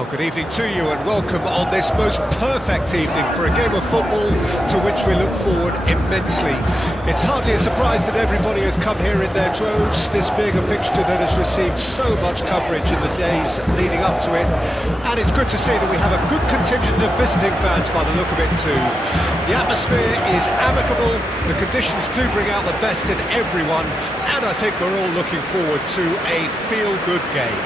Well, good evening to you and welcome on this most perfect evening for a game of football to which we look forward immensely. It's hardly a surprise that everybody has come here in their droves, this being a fixture that has received so much coverage in the days leading up to it. And it's good to see that we have a good contingent of visiting fans by the look of it too. The atmosphere is amicable, the conditions do bring out the best in everyone, and I think we're all looking forward to a feel-good game.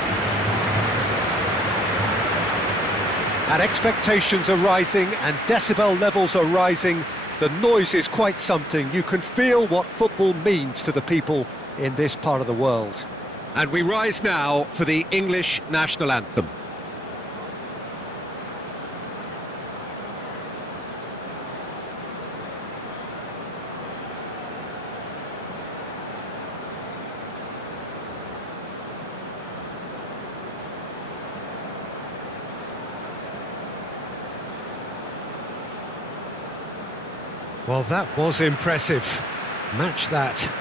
And expectations are rising and decibel levels are rising. The noise is quite something. You can feel what football means to the people in this part of the world. And we rise now for the English national anthem. Well, that was impressive. Match that.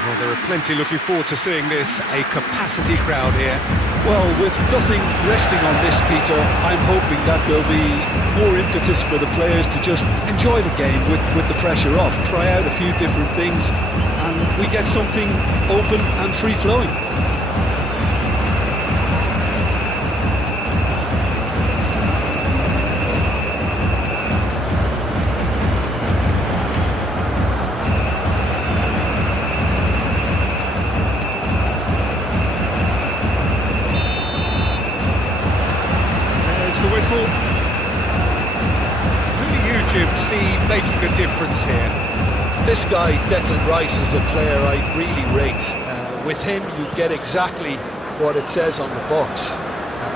Well, there are plenty looking forward to seeing this, a capacity crowd here. Well, with nothing resting on this, Peter, I'm hoping that there'll be more impetus for the players to just enjoy the game with the pressure off, try out a few different things, and we get something open and free-flowing. The whistle. Who do you, Jim, see making a difference here? This guy, Declan Rice, is a player I really rate. With him, you get exactly what it says on the box.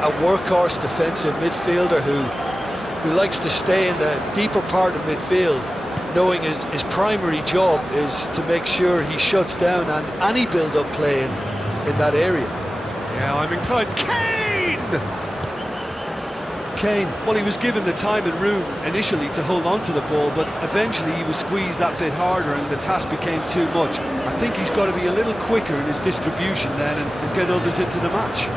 A workhorse defensive midfielder who likes to stay in the deeper part of midfield, knowing his primary job is to make sure he shuts down any build-up play in that area. Yeah, I'm inclined. Kane, well, he was given the time and room initially to hold on to the ball, but eventually he was squeezed that bit harder and the task became too much. I think he's got to be a little quicker in his distribution then and get others into the match.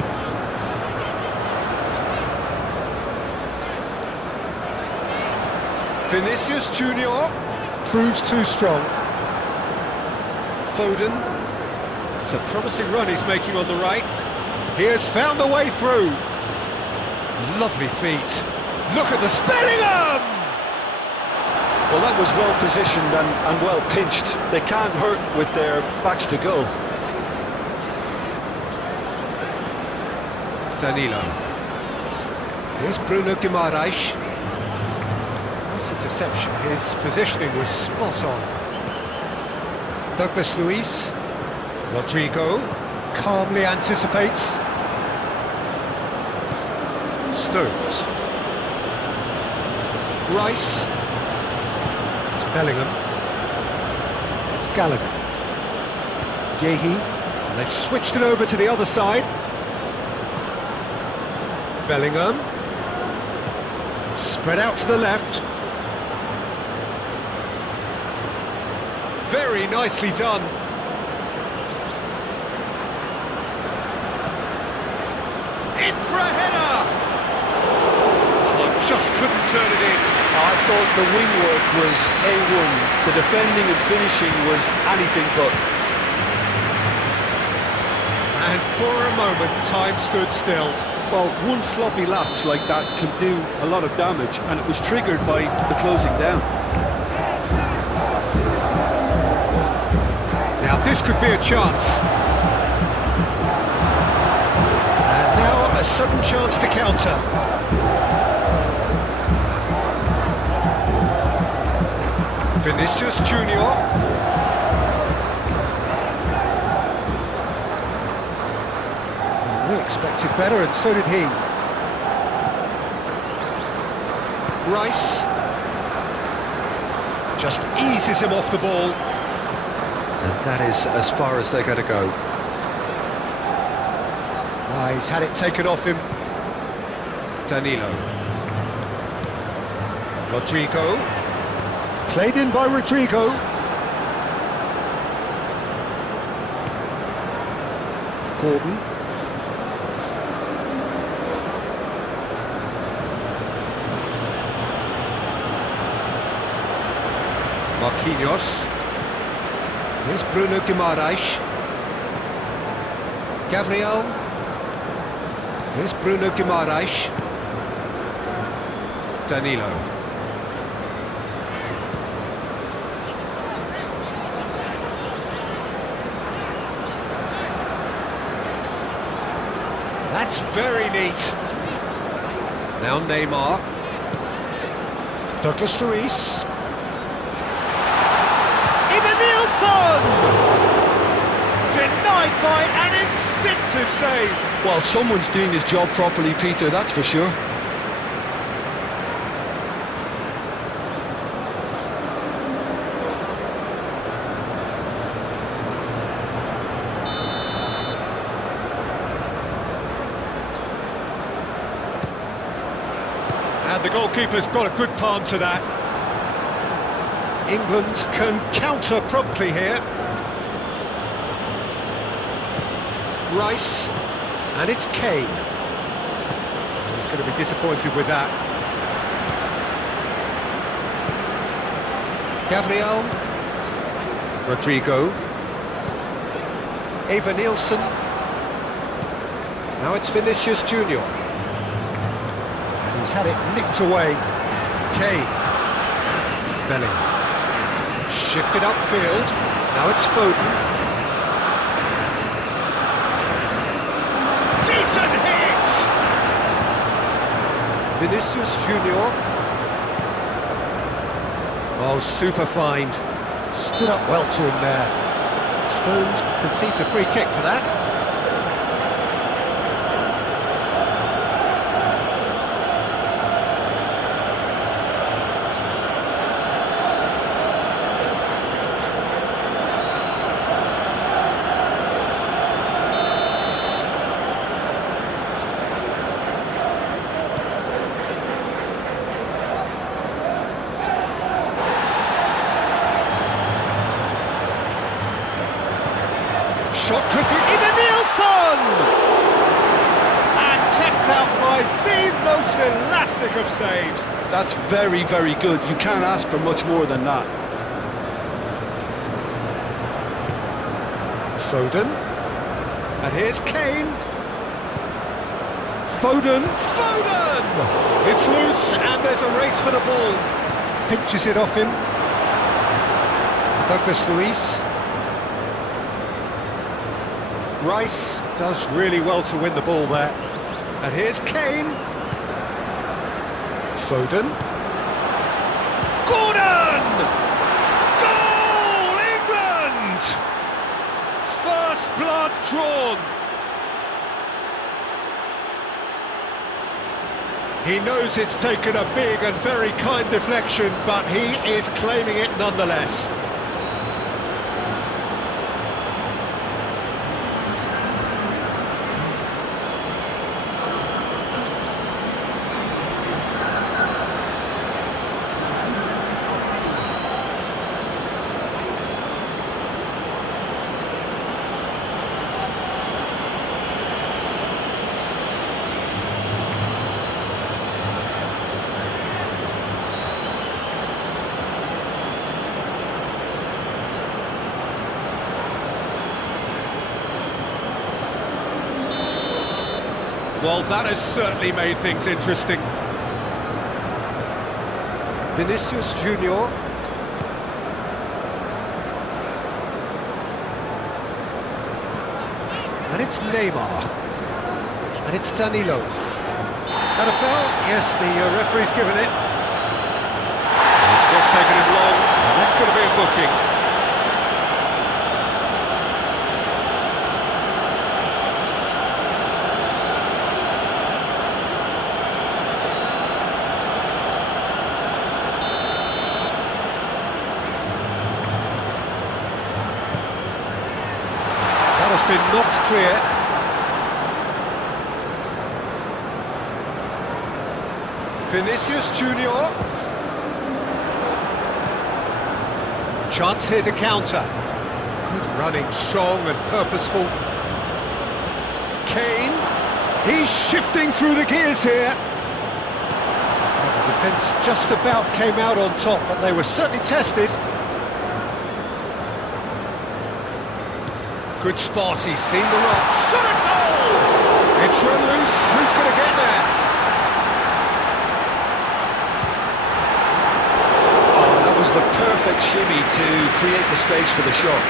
Vinicius Junior proves too strong. Foden. It's a promising run he's making on the right. He has found a way through. Lovely feet. Look at the Bellingham! Well, that was well positioned and well pinched. They can't hurt with their backs to goal. Danilo. Here's Bruno Guimaraes. Nice interception. His positioning was spot on. Douglas Luiz. Rodrigo calmly anticipates. Stones. Rice. It's Bellingham. It's Gallagher. Gehi. And they've switched it over to the other side. Bellingham. Spread out to the left. Very nicely done. In for a header! Just couldn't turn it in. I thought the wing work was A1. The defending and finishing was anything but. And for a moment, time stood still. Well, one sloppy lapse like that can do a lot of damage, and it was triggered by the closing down. Now this could be a chance. And now a sudden chance to counter. Vinicius Junior. We expected better, and so did he. Rice just eases him off the ball. And that is as far as they're going to go. Ah, he's had it taken off him. Danilo. Rodrigo. Played in by Rodrigo. Gordon. Marquinhos. Here's Bruno Guimaraes. Gabriel. Here's Bruno Guimaraes. Danilo. That's very neat. Now Neymar. Douglas Luiz. Denied by an instinctive save. Well, someone's doing his job properly, Peter, that's for sure. And the goalkeeper's got a good palm to that. England can counter promptly here. Rice, and it's Kane. He's going to be disappointed with that. Gabriel. Rodrigo. Eva Nielsen. Now it's Vinicius Junior. And he's had it nicked away. Kane. Bellingham. Shifted upfield. Now it's Foden. Decent hit! Vinicius Junior. Oh, super find. Stood up well to him there. Stones concedes a free kick for that. Shot could be Eva Nielsen! And kept out by the most elastic of saves. That's very, very good. You can't ask for much more than that. Foden. And here's Kane. Foden. Foden! It's loose and there's a race for the ball. Pinches it off him. Douglas Luiz. Rice does really well to win the ball there. And here's Kane. Foden. Gordon! Goal, England! First blood drawn. He knows it's taken a big and very kind deflection, but he is claiming it nonetheless. Well, that has certainly made things interesting. Vinicius Junior. And it's Neymar. And it's Danilo. That a foul? Yes, the referee's given it. It's not taken him long. Let's going to be a booking. That has been knocked clear. Vinicius Junior. Chance here to counter. Good running, strong and purposeful. Kane. He's shifting through the gears here. Well, the defence just about came out on top, but they were certainly tested. Good spot, he's seen the rock. Shot a goal! It's run loose, who's going to get there? Was the perfect shimmy to create the space for the shot.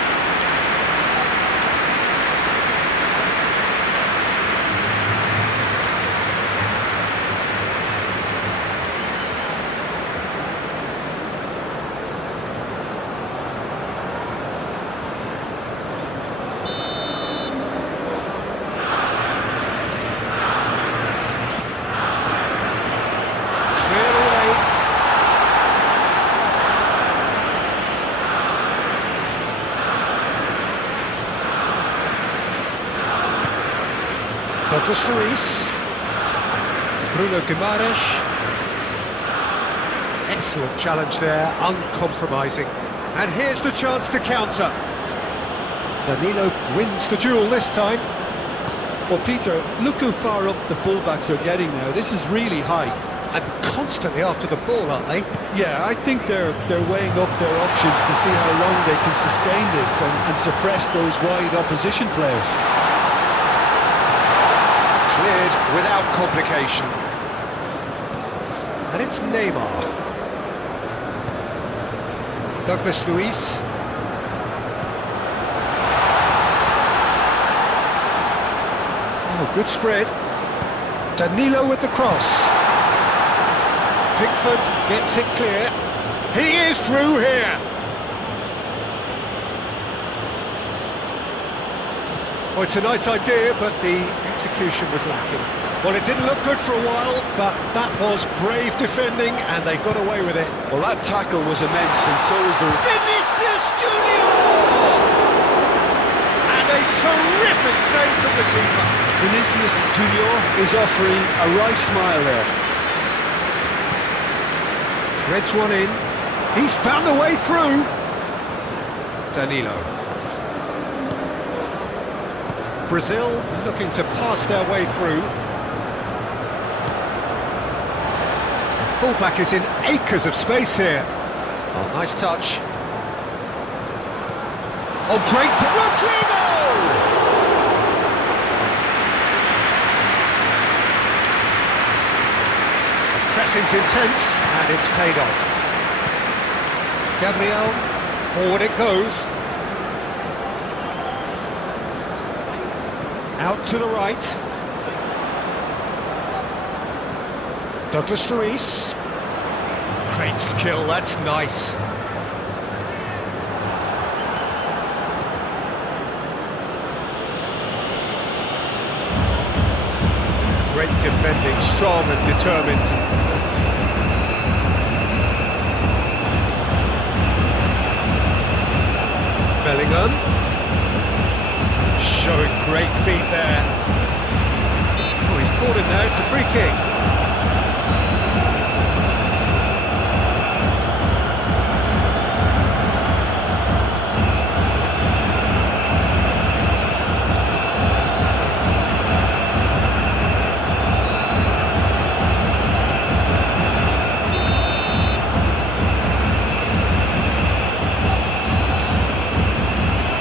Douglas Luiz, Bruno Guimaraes. Excellent challenge there, uncompromising. And here's the chance to counter. Danilo wins the duel this time. Well, Peter, look how far up the fullbacks are getting now. This is really high. And constantly after the ball, aren't they? Yeah, I think they're weighing up their options to see how long they can sustain this and suppress those wide opposition players. Cleared without complication. And it's Neymar. Douglas Luiz. Oh, good spread. Danilo with the cross. Pickford gets it clear. He is through here. Oh, it's a nice idea, but the execution was lacking. Well, it didn't look good for a while, but that was brave defending, and they got away with it. Well, that tackle was immense, and so was the... Vinicius Junior! And a terrific save from the keeper. Vinicius Junior is offering a right smile there. Threads one in. He's found a way through. Danilo. Brazil looking to pass their way through. The fullback is in acres of space here. Oh, nice touch. Oh, great. Rodrigo! Pressing's intense, and it's paid off. Gabriel, forward it goes. Out to the right. Douglas Luiz. Great skill, that's nice. Great defending, strong and determined. Bellingham. Showing great feet there. Oh, he's caught him now, it's a free kick.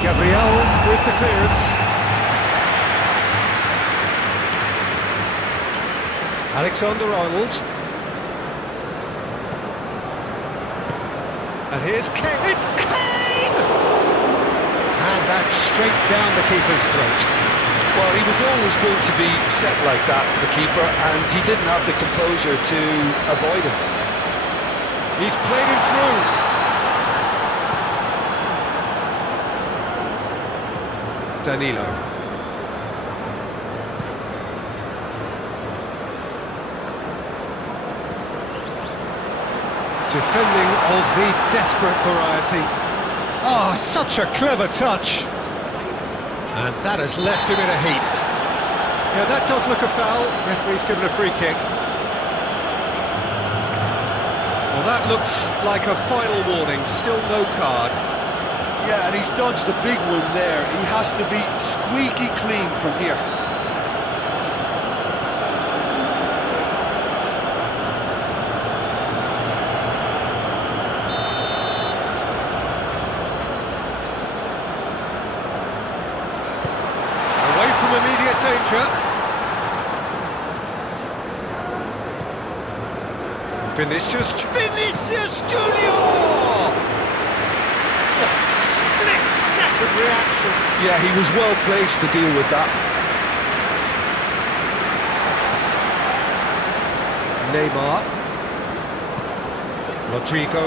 Gabriel with the clearance. Alexander-Arnold. And here's Kane. It's Kane! And that's straight down the keeper's throat. Well, he was always going to be set like that, the keeper, and he didn't have the composure to avoid him. He's played him through. Danilo. Defending of the desperate variety. Oh, such a clever touch. And that has left him in a heap. Yeah, that does look a foul. Referee's given a free kick. Well, that looks like a final warning. Still no card. Yeah, and he's dodged a big one there. He has to be squeaky clean from here. Away from immediate danger. Vinicius Junior! Split-second reaction. Yeah, he was well placed to deal with that. Neymar. Rodrigo.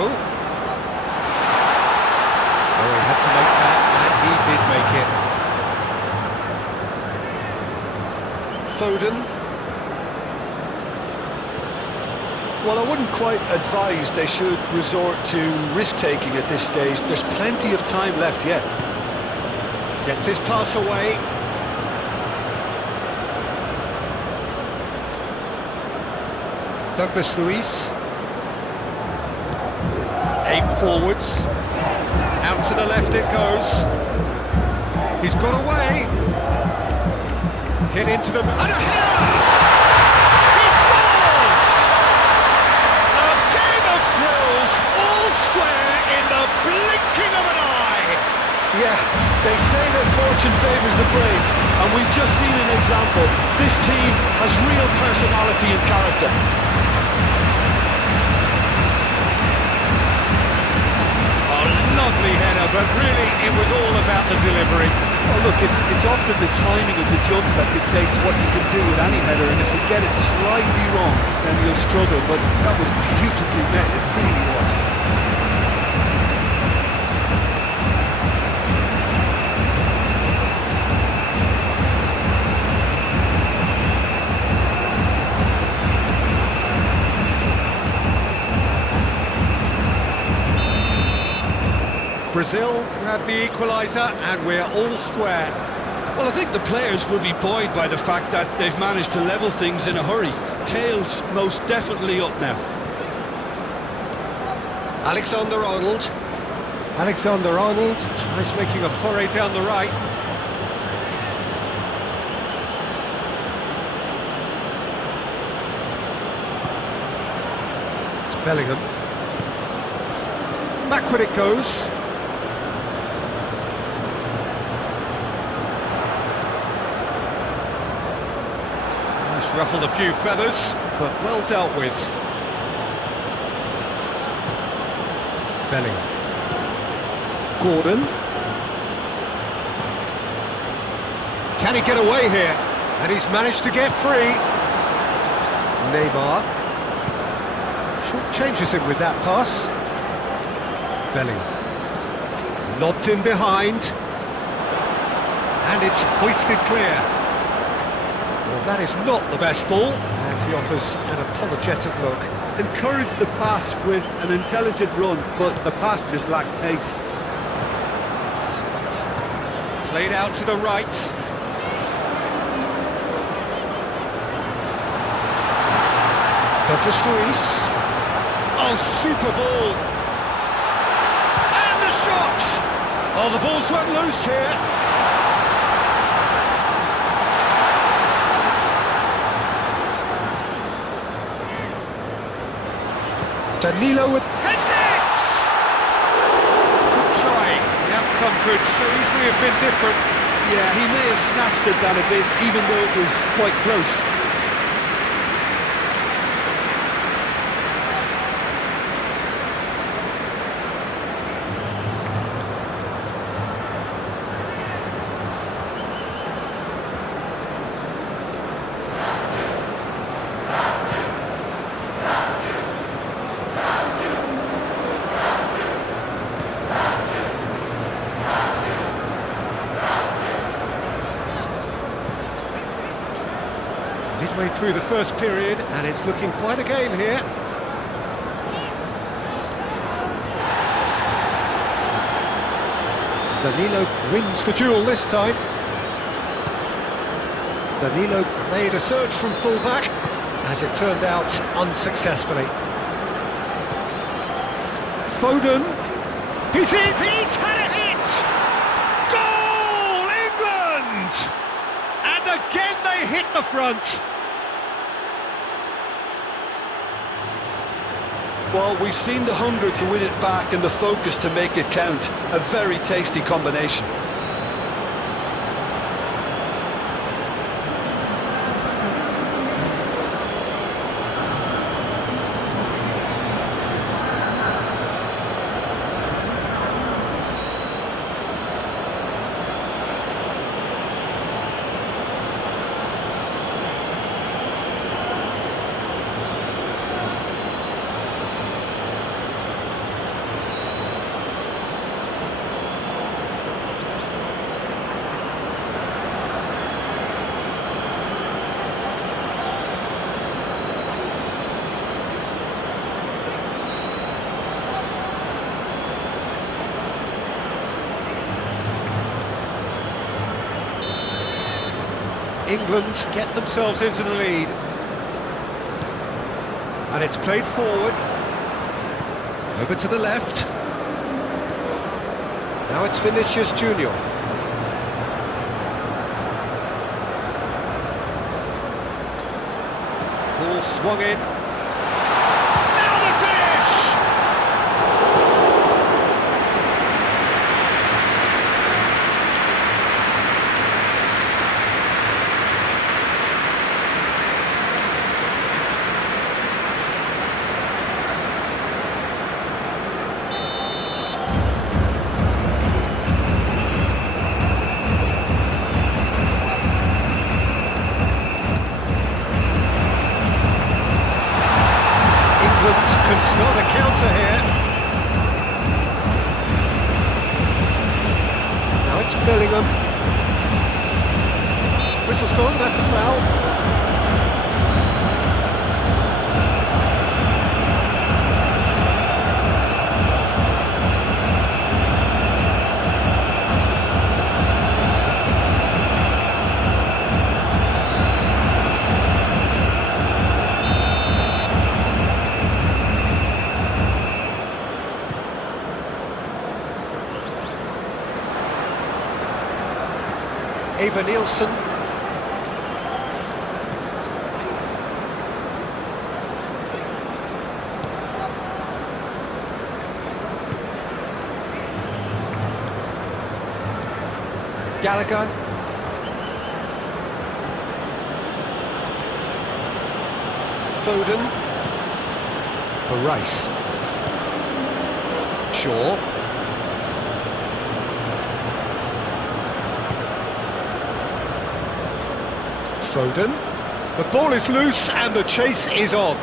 Oh, he had to make that, and he did make it. Foden. Well, I wouldn't quite advise they should resort to risk-taking at this stage. There's plenty of time left yet. Gets his pass away. Douglas Luiz. Aim forwards. Out to the left it goes. He's got away. Hit into the... And a header! He scores! A game of thrills, all square in the blinking of an eye. Yeah, they say that fortune favours the brave, and we've just seen an example. This team has real personality and character. Lovely header, but really it was all about the delivery. Well, look, it's often the timing of the jump that dictates what you can do with any header, and if you get it slightly wrong, then you'll struggle, but that was beautifully met, it really was. Brazil grab the equaliser and we're all square. Well, I think the players will be buoyed by the fact that they've managed to level things in a hurry. Tails most definitely up now. Alexander-Arnold tries making a foray down the right. It's Bellingham. Backward it goes. Ruffled a few feathers, but well dealt with. Bellingham. Gordon. Can he get away here? And he's managed to get free. Neymar. Short changes him with that pass. Bellingham. Lobbed in behind. And it's hoisted clear. Well, that is not the best ball, and he offers an apologetic look. Encouraged the pass with an intelligent run, but the pass just lacked pace. Played out to the right. Douglas Luiz. Oh, super ball. And the shot! Oh, the ball's run loose here. Danilo heads it! Good try. The outcome could so easily have been different. Yeah, he may have snatched at that a bit, even though it was quite close. through the first period, and it's looking quite a game here. Danilo wins the duel this time. Danilo made a search from full-back, as it turned out unsuccessfully. Foden, he's in! He's had a hit! Goal, England! And again they hit the front. Well, we've seen the hunger to win it back and the focus to make it count. A very tasty combination. England get themselves into the lead. And it's played forward. Over to the left. Now it's Vinicius Junior. Ball swung in. Now the finish! Can start a counter here. Now it's Bellingham. Whistle's gone, that's a foul. Eva Nielsen. Gallagher. Foden. For Rice. Shaw. Foden. The ball is loose and the chase is on.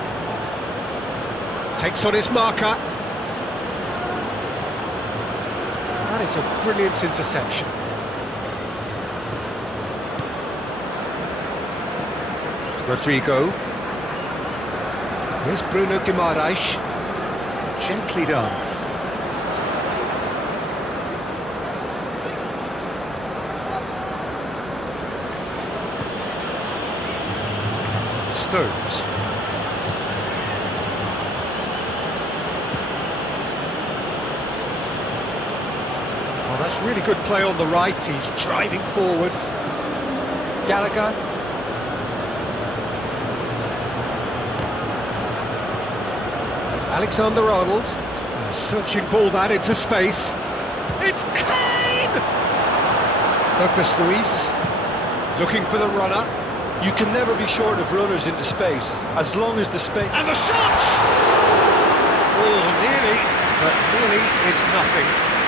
Takes on his marker. That is a brilliant interception. Rodrigo. Here's Bruno Guimaraes. Gently done. Stones. Well, that's really good play on the right. He's driving forward. Gallagher. And Alexander-Arnold. A searching ball that into space. It's Kane! Douglas Luiz. Looking for the runner. You can never be short of runners into space, as long as the space... And the shot! Oh, nearly, but nearly is nothing.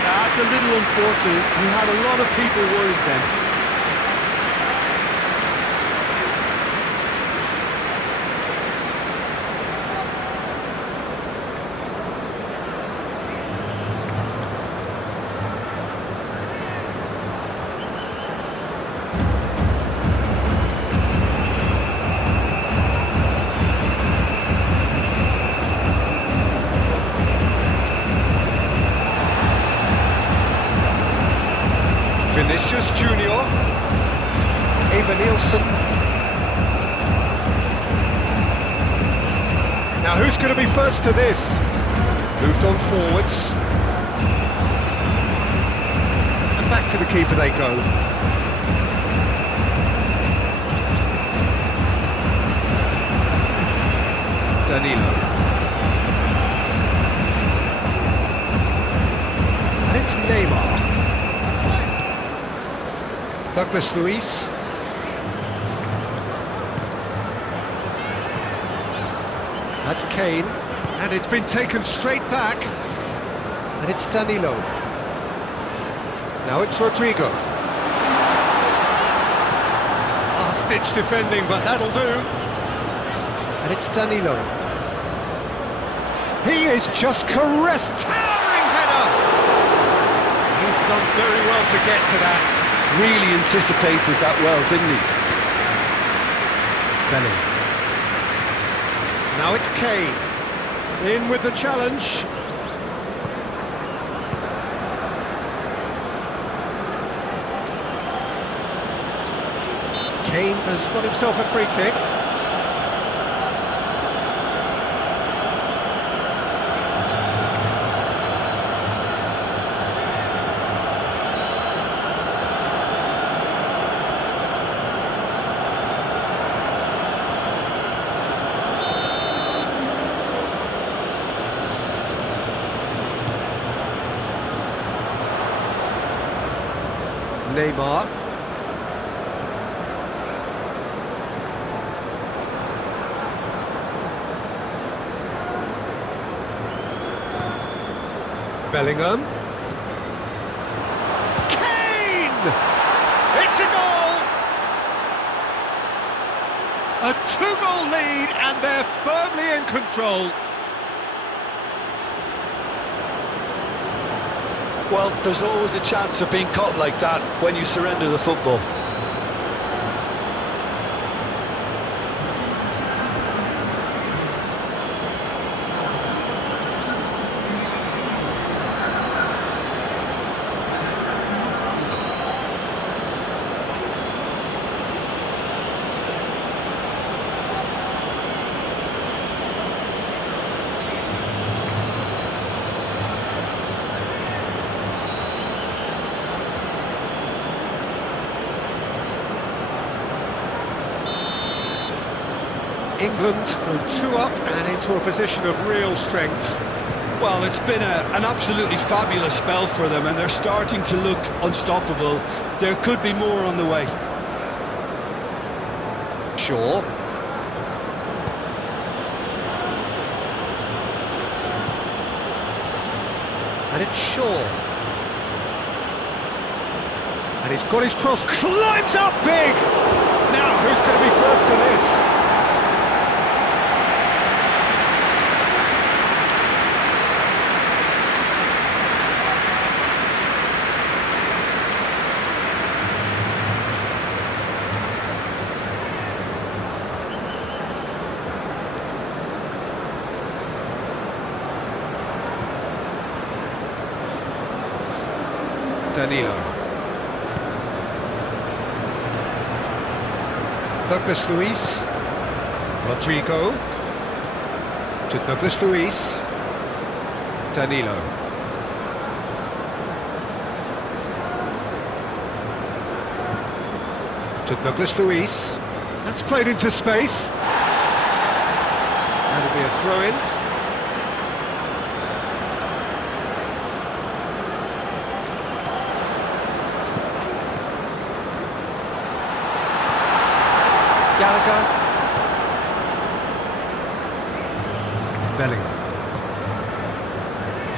That's a little unfortunate. He had a lot of people worried then. Vinicius Junior, Eva Nielsen. Now who's going to be first to this? Moved on forwards. And back to the keeper they go. Danilo. And it's Neymar. Douglas Luiz. That's Kane. And it's been taken straight back. And it's Danilo. Now it's Rodrigo. Last-ditch defending, but that'll do. And it's Danilo. He is just caressed. Towering header! He's done very well to get to that. Really anticipated that well, didn't he? Bellingham. Now it's Kane. In with the challenge. Kane has got himself a free kick. Neymar. Bellingham. Kane! It's a goal! A two-goal lead and they're firmly in control. Well, there's always a chance of being caught like that when you surrender the football. England go 2 up and into a position of real strength. Well, it's been an absolutely fabulous spell for them, and they're starting to look unstoppable. There could be more on the way. Shaw. And it's Shaw. And he's got his cross, climbs up big! Now, who's going to be first to this? Danilo. Douglas Luiz. Rodrigo. To Douglas Luiz. Danilo. To Douglas Luiz. That's played into space. That'll be a throw-in. Gallagher. Bellingham.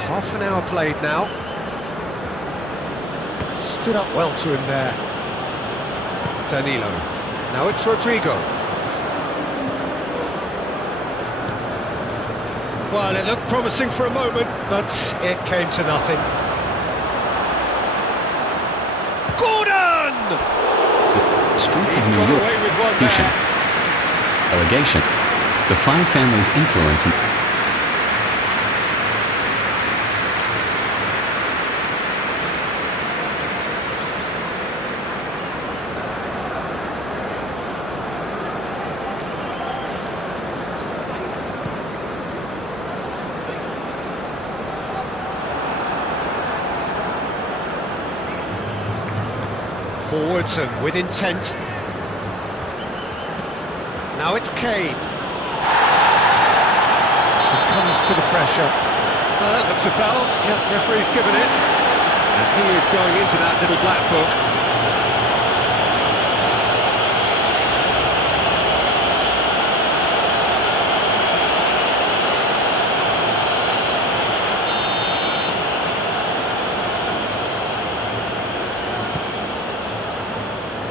Half an hour played now. Stood up well to him there. Danilo. Now it's Rodrigo. Well, it looked promising for a moment, but it came to nothing. Gordon! The streets of New York, persecution, allegation, the five families' influence in Forwards and with intent. Now it's Kane. Succumbs to the pressure. Well, that looks a foul. Yeah, referee's given it. And he is going into that little black book.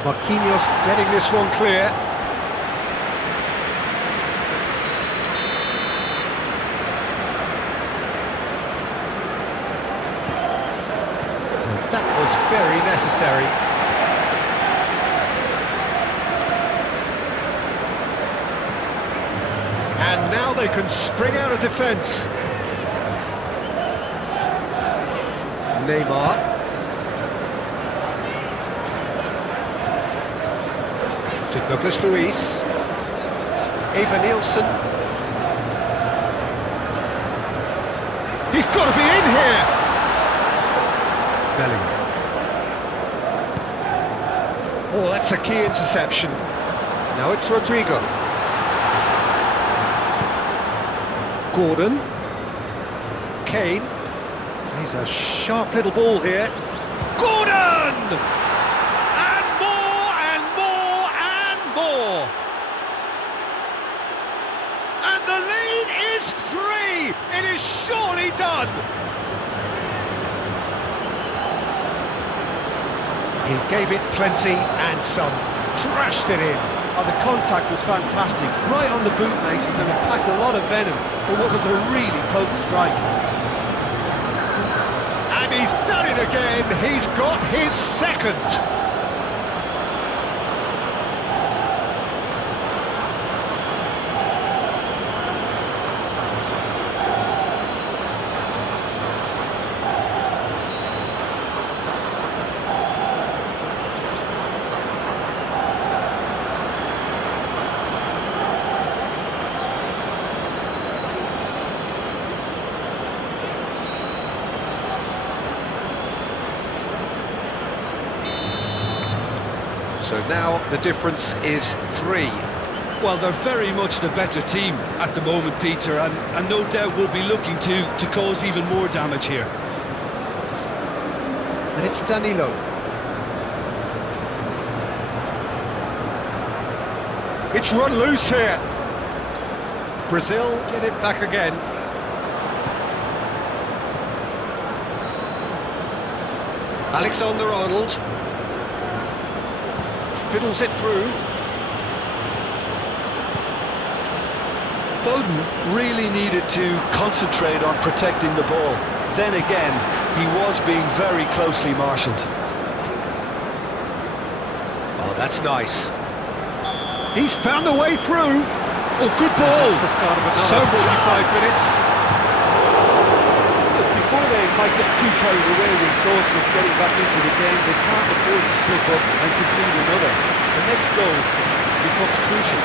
Marquinhos getting this one clear. And that was very necessary. And now they can spring out of defence. Neymar. To Douglas Luiz. Eva Nielsen. He's got to be in here! Bellingham. Oh, that's a key interception. Now it's Rodrigo. Gordon. Kane. He's a sharp little ball here. Gordon! And the lead is 3! It is surely done! He gave it plenty and some. Trashed it in. Oh, the contact was fantastic, right on the bootlaces, and it packed a lot of venom for what was a really potent strike. And he's done it again. He's got his second. So now the difference is 3. Well, they're very much the better team at the moment, Peter, and no doubt will be looking to cause even more damage here. And it's Danilo. It's run loose here. Brazil get it back again. Alexander-Arnold. Fiddles it through. Foden really needed to concentrate on protecting the ball. Then again, he was being very closely marshalled. Oh, that's nice. He's found a way through. Oh, good ball. That's the start of another 45 minutes. Look, before they might get too carried away with thoughts of getting back into the game, they can't afford to slip up and concede another. The next goal becomes crucial.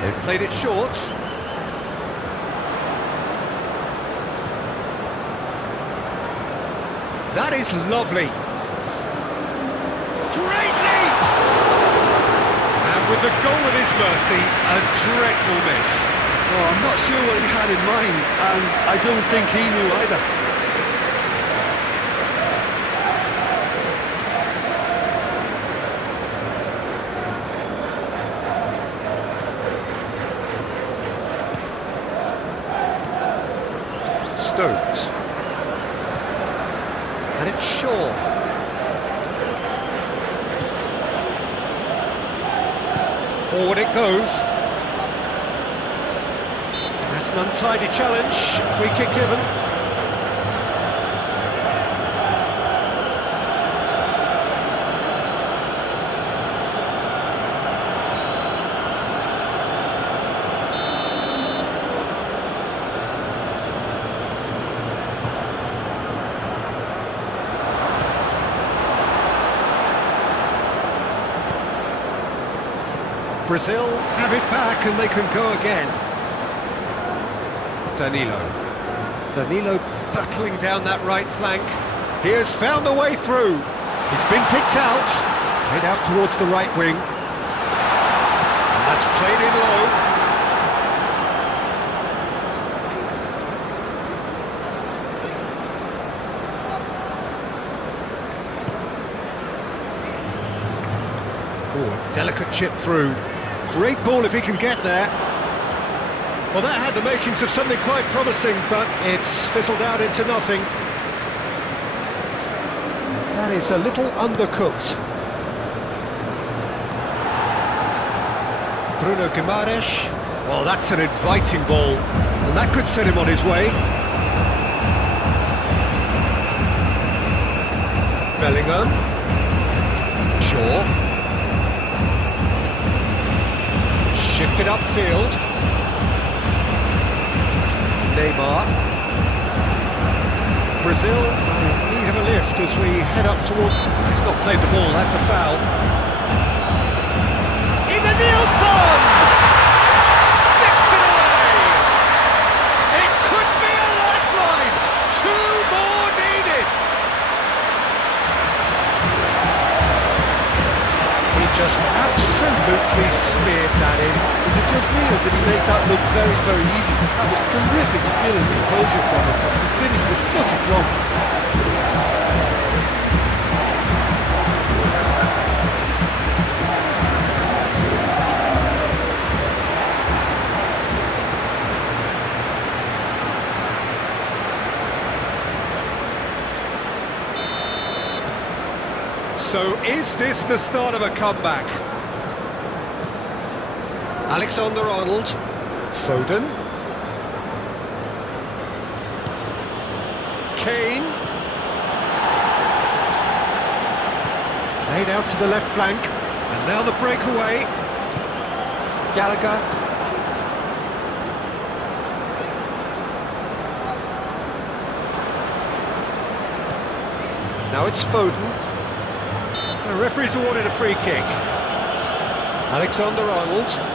They've played it short. That is lovely. Great leap! And with the goal at his mercy, a dreadful miss. Oh, I'm not sure what he had in mind, and I don't think he knew either. Stones. And it's Shaw. Forward it goes. That's an untidy challenge. Free kick given. Brazil have it back and they can go again. Danilo battling down that right flank. He has found the way through. He's been picked out. Played out towards the right wing. And that's played in low. Oh, delicate chip through. Great ball if he can get there. Well, that had the makings of something quite promising, but it's fizzled out into nothing. That is a little undercooked. Bruno Guimaraes. Well, that's an inviting ball, and that could set him on his way. Bellingham. Shaw. Shifted upfield. Neymar. Brazil in need of a lift as we head up towards... He's not played the ball, that's a foul. Even Nielsen! Sticks it away! It could be a lifeline! 2 more needed! He just absolutely speared that in. Is it just me, or did he make that look very, very easy? That was terrific skill and composure from him. He finished with such aplomb. So is this the start of a comeback? Alexander-Arnold, Foden, Kane, played out to the left flank, and now the breakaway, Gallagher, now it's Foden, the referee's awarded a free kick, Alexander-Arnold.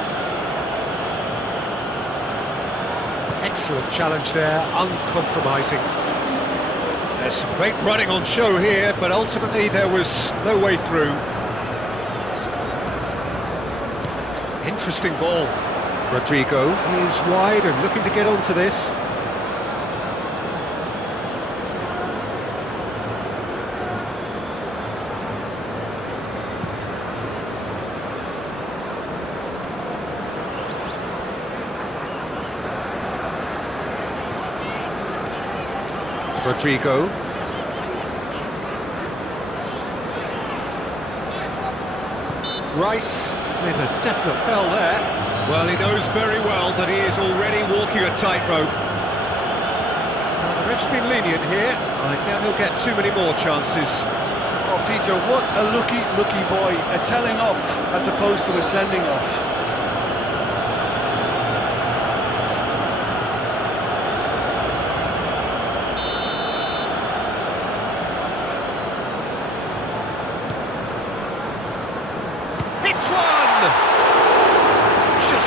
Excellent challenge there, uncompromising. There's some great running on show here, but ultimately there was no way through. Interesting ball. Rodrigo is wide and looking to get onto this. Rodrigo. Rice with a definite foul there. Well, he knows very well that he is already walking a tightrope. Now, the ref's been lenient here. I doubt he'll get too many more chances. Oh, Peter, what a lucky boy. A telling off as opposed to a sending off.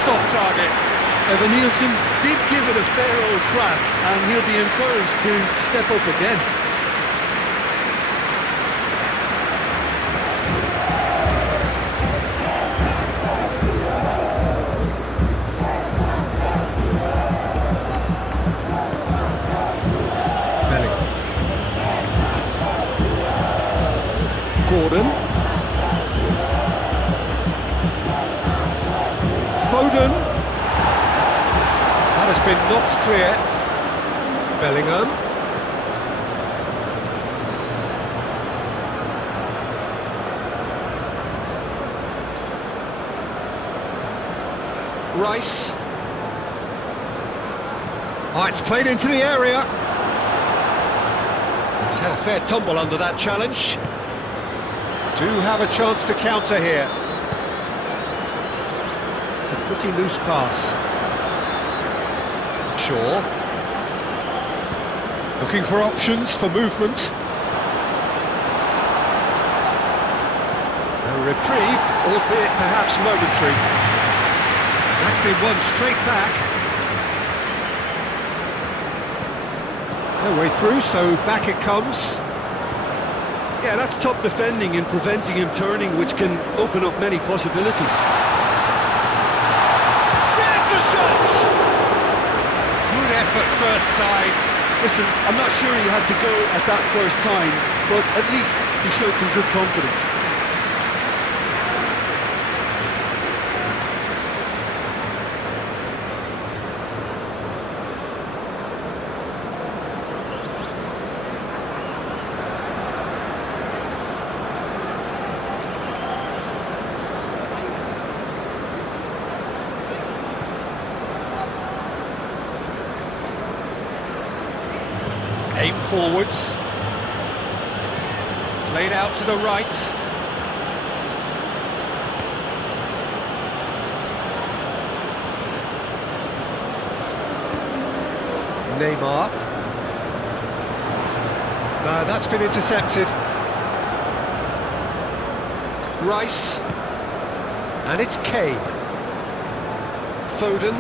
Off target. Evan Nielsen did give it a fair old crack, and he'll be encouraged to step up again. Bellingham. Gordon. Foden. That has been knocked clear. Bellingham. Rice. Oh, it's played into the area. He's had a fair tumble under that challenge. Do have a chance to counter here. It's a pretty loose pass. Shaw. Looking for options for movement. A reprieve, albeit perhaps momentary. That's been won straight back. No way through, so back it comes. Yeah, that's top defending and preventing him turning, which can open up many possibilities. There's the shot! Good effort first time. Listen, I'm not sure he had to go at that first time, but at least he showed some good confidence. Aim forwards. Played out to the right. Neymar. No, that's been intercepted. Rice. And it's Kane. Foden.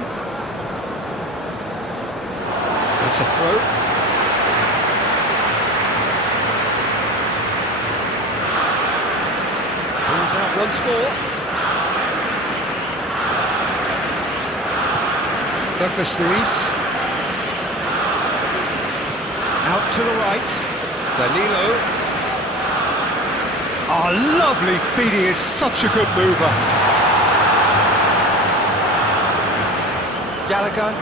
That's a throw. Pulls out once more. Douglas Luiz. Out to the right. Danilo. Oh, lovely feed. He is such a good mover. Gallagher.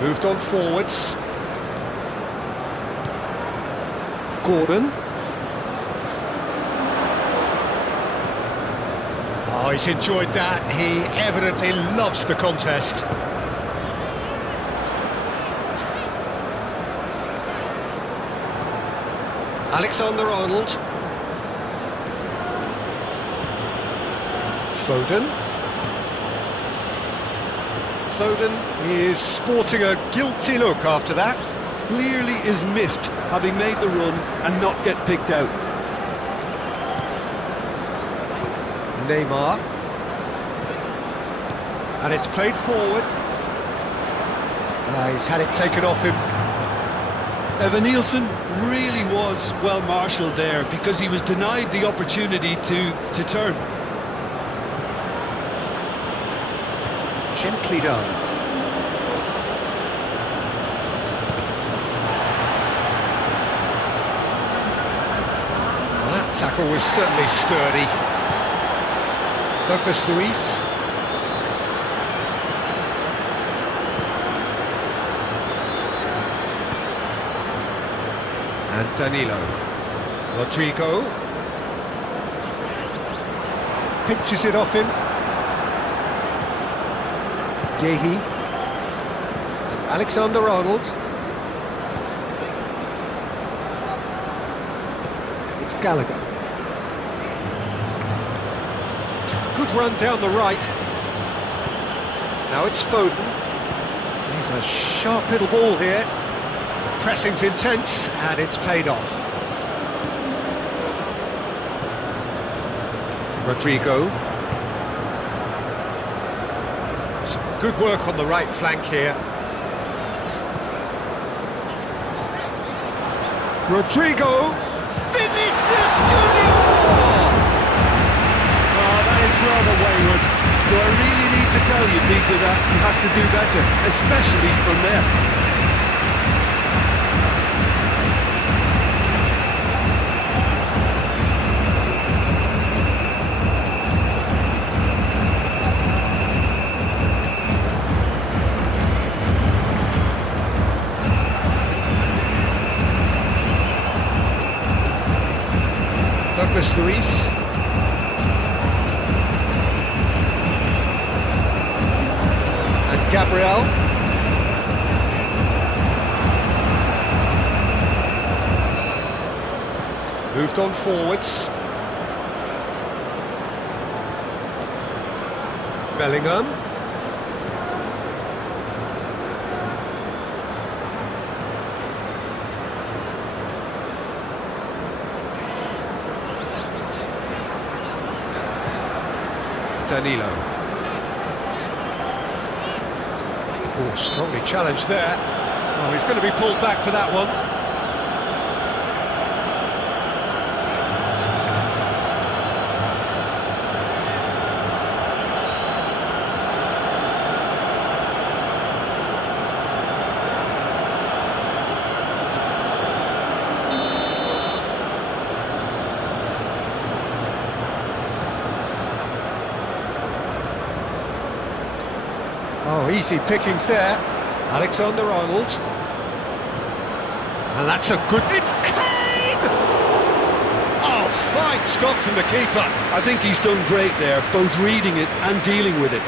Moved on forwards. Gordon. Oh, he's enjoyed that. He evidently loves the contest. Alexander-Arnold. Foden. Foden is sporting a guilty look after that. Clearly is miffed, having made the run and not get picked out. Neymar. And it's played forward. He's had it taken off him. Evan Nielsen really was well marshalled there because he was denied the opportunity to turn. Gently done. Well, that tackle was certainly sturdy. Douglas Luiz. And Danilo. Rodrigo. Pinches it off him. Gehi. And Alexander-Arnold. It's Gallagher. It's a good run down the right. Now it's Foden. He's a sharp little ball here. The pressing's intense, and it's paid off. Rodrigo. Some good work on the right flank here. Rodrigo. Vinicius Junior! Oh, that is rather wayward. Do I really need to tell you, Peter, that he has to do better, especially from there? Douglas Luiz. Gabriel. Moved on forwards. Bellingham. Danilo. Oh, strongly challenged there. Oh, he's going to be pulled back for that one. Oh, easy pickings there. Alexander-Arnold. And that's a good... It's Kane! Oh, fine stop from the keeper. I think he's done great there, both reading it and dealing with it.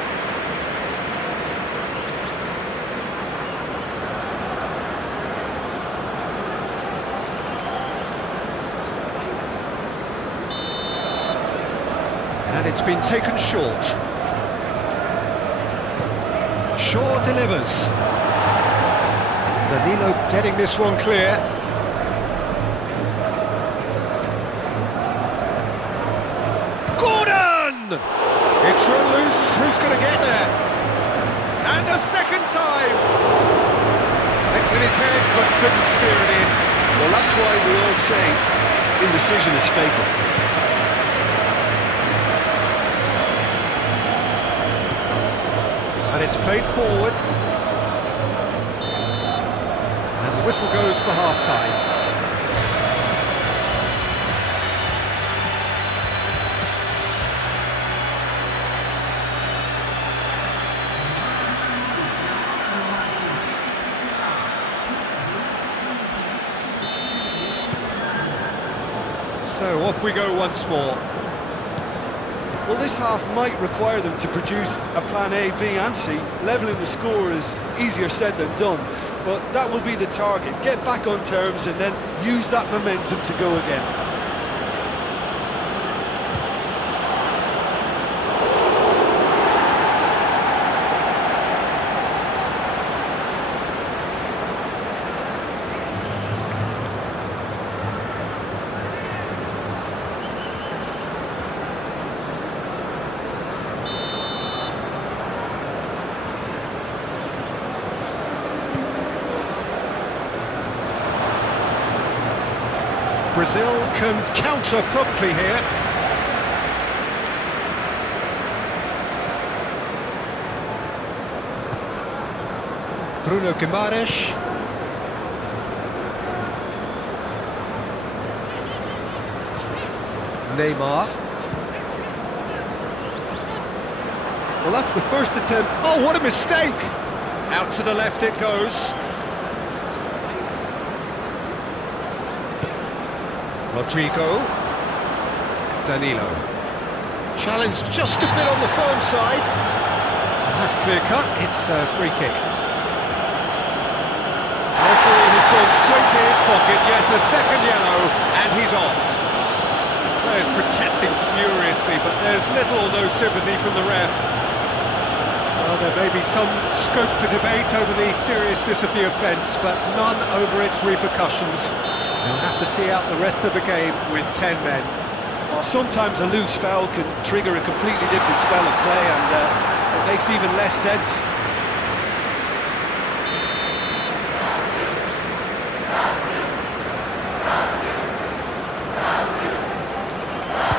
And it's been taken short. Shaw delivers. Danilo getting this one clear. Gordon! It's run loose. Who's going to get there? And a second time! Hit with his head, but couldn't steer it in. Well, that's why we all say indecision is fatal. And it's played forward. And the whistle goes for half-time. So off we go once more. Well, this half might require them to produce a plan A, B and C. Levelling the score is easier said than done, but that will be the target. Get back on terms and then use that momentum to go again. Brazil can counter promptly here. Bruno Guimaraes. Neymar. Well, that's the first attempt. Oh, what a mistake! Out to the left it goes. Rodrigo. Danilo. Challenged just a bit on the firm side. That's clear cut, it's a free kick. Referee has gone straight to his pocket, yes, a second yellow, and he's off. Players protesting furiously, but there's little or no sympathy from the ref. Well, there may be some scope for debate over the seriousness of the offence, but none over its repercussions. They'll have to see out the rest of the game with 10 men. Well, sometimes a loose foul can trigger a completely different spell of play, and it makes even less sense.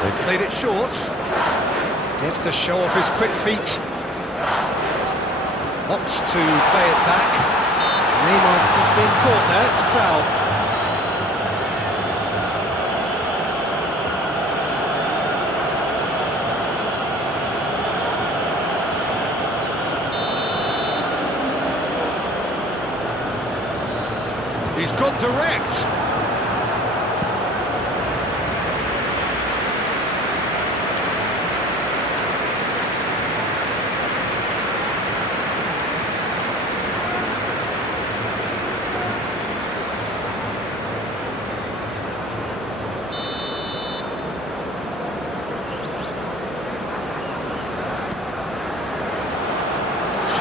They've played it short. Gets to show off his quick feet. Opts to play it back. Neymar has been caught there, it's a foul. He's gone direct.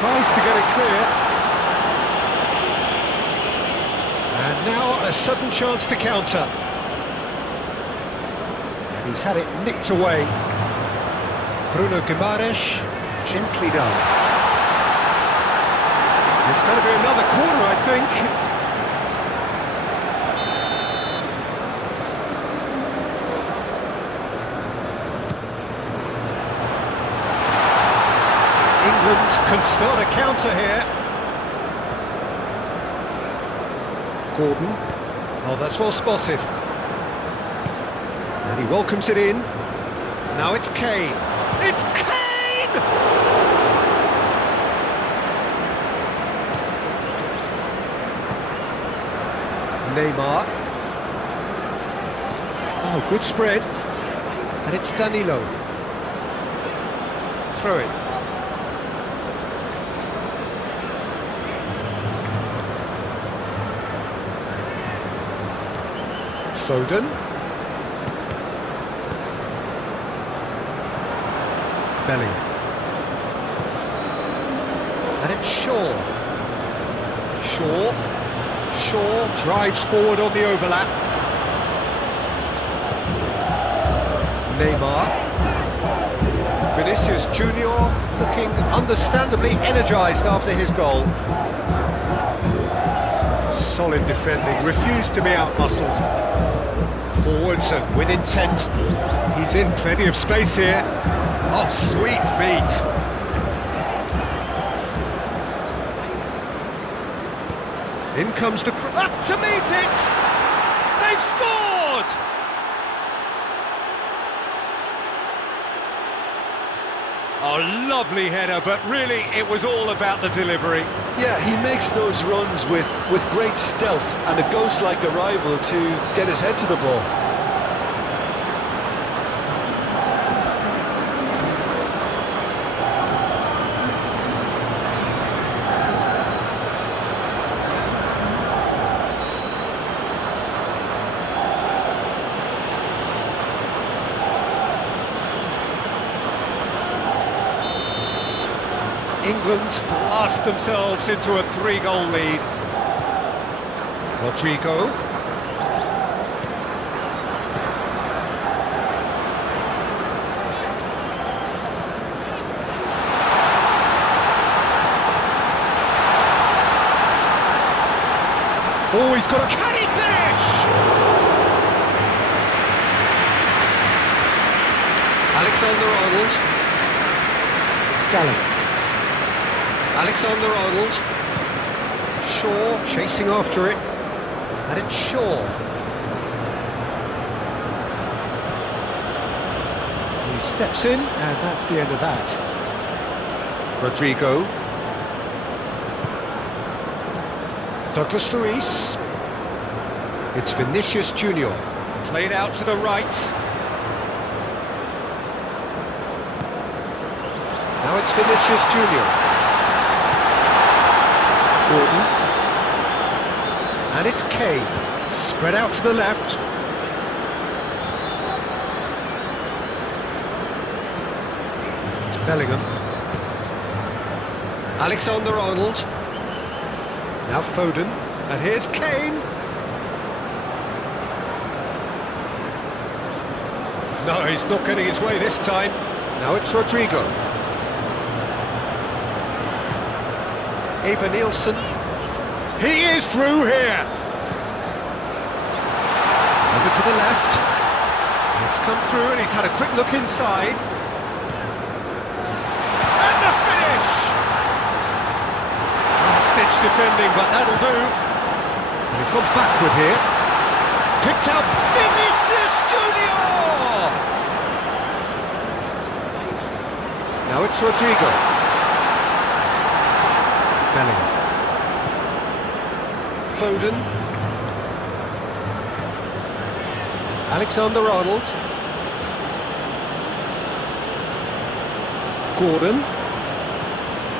tries to get it clear. And now a sudden chance to counter. And he's had it nicked away. Bruno Guimaraes, gently done. It's going to be another corner, I think. England can start a counter here. Gordon. Oh, that's well spotted. And he welcomes it in. Now it's Kane. It's Kane! Neymar. Oh, good spread. And it's Danilo. Throw it. Foden. Bellingham. And it's Shaw. Shaw drives forward on the overlap. Neymar. Vinicius Junior looking understandably energised after his goal. Solid defending, refused to be out-muscled. Forwards and with intent. He's in plenty of space here. Oh, sweet feet. In comes the up to meet it. They've scored. Oh, lovely header, but really it was all about the delivery. Yeah, he makes those runs with great stealth and a ghost-like arrival to get his head to the ball. England blast themselves into a 3-goal lead. Rodrigo. Oh, he's got a canny finish! Alexander-Arnold. It's Gallagher. Alexander-Arnold. Shaw chasing after it. And it's Shaw. He steps in, and that's the end of that. Rodrigo. Douglas Luiz. It's Vinicius Junior. Played out to the right. Now it's Vinicius Junior. Gordon. And it's Kane, spread out to the left. It's Bellingham. Alexander-Arnold. Now Foden, and here's Kane. No, he's not getting his way this time. Now it's Rodrigo. Eva Nielsen. He is through here. Over to the left. It's come through and he's had a quick look inside. And the finish! Last-ditch defending, but that'll do. And he's gone backward here. Picked up Vinicius Junior! Now it's Rodrigo. Bellingham. Foden. Alexander-Arnold. Gordon.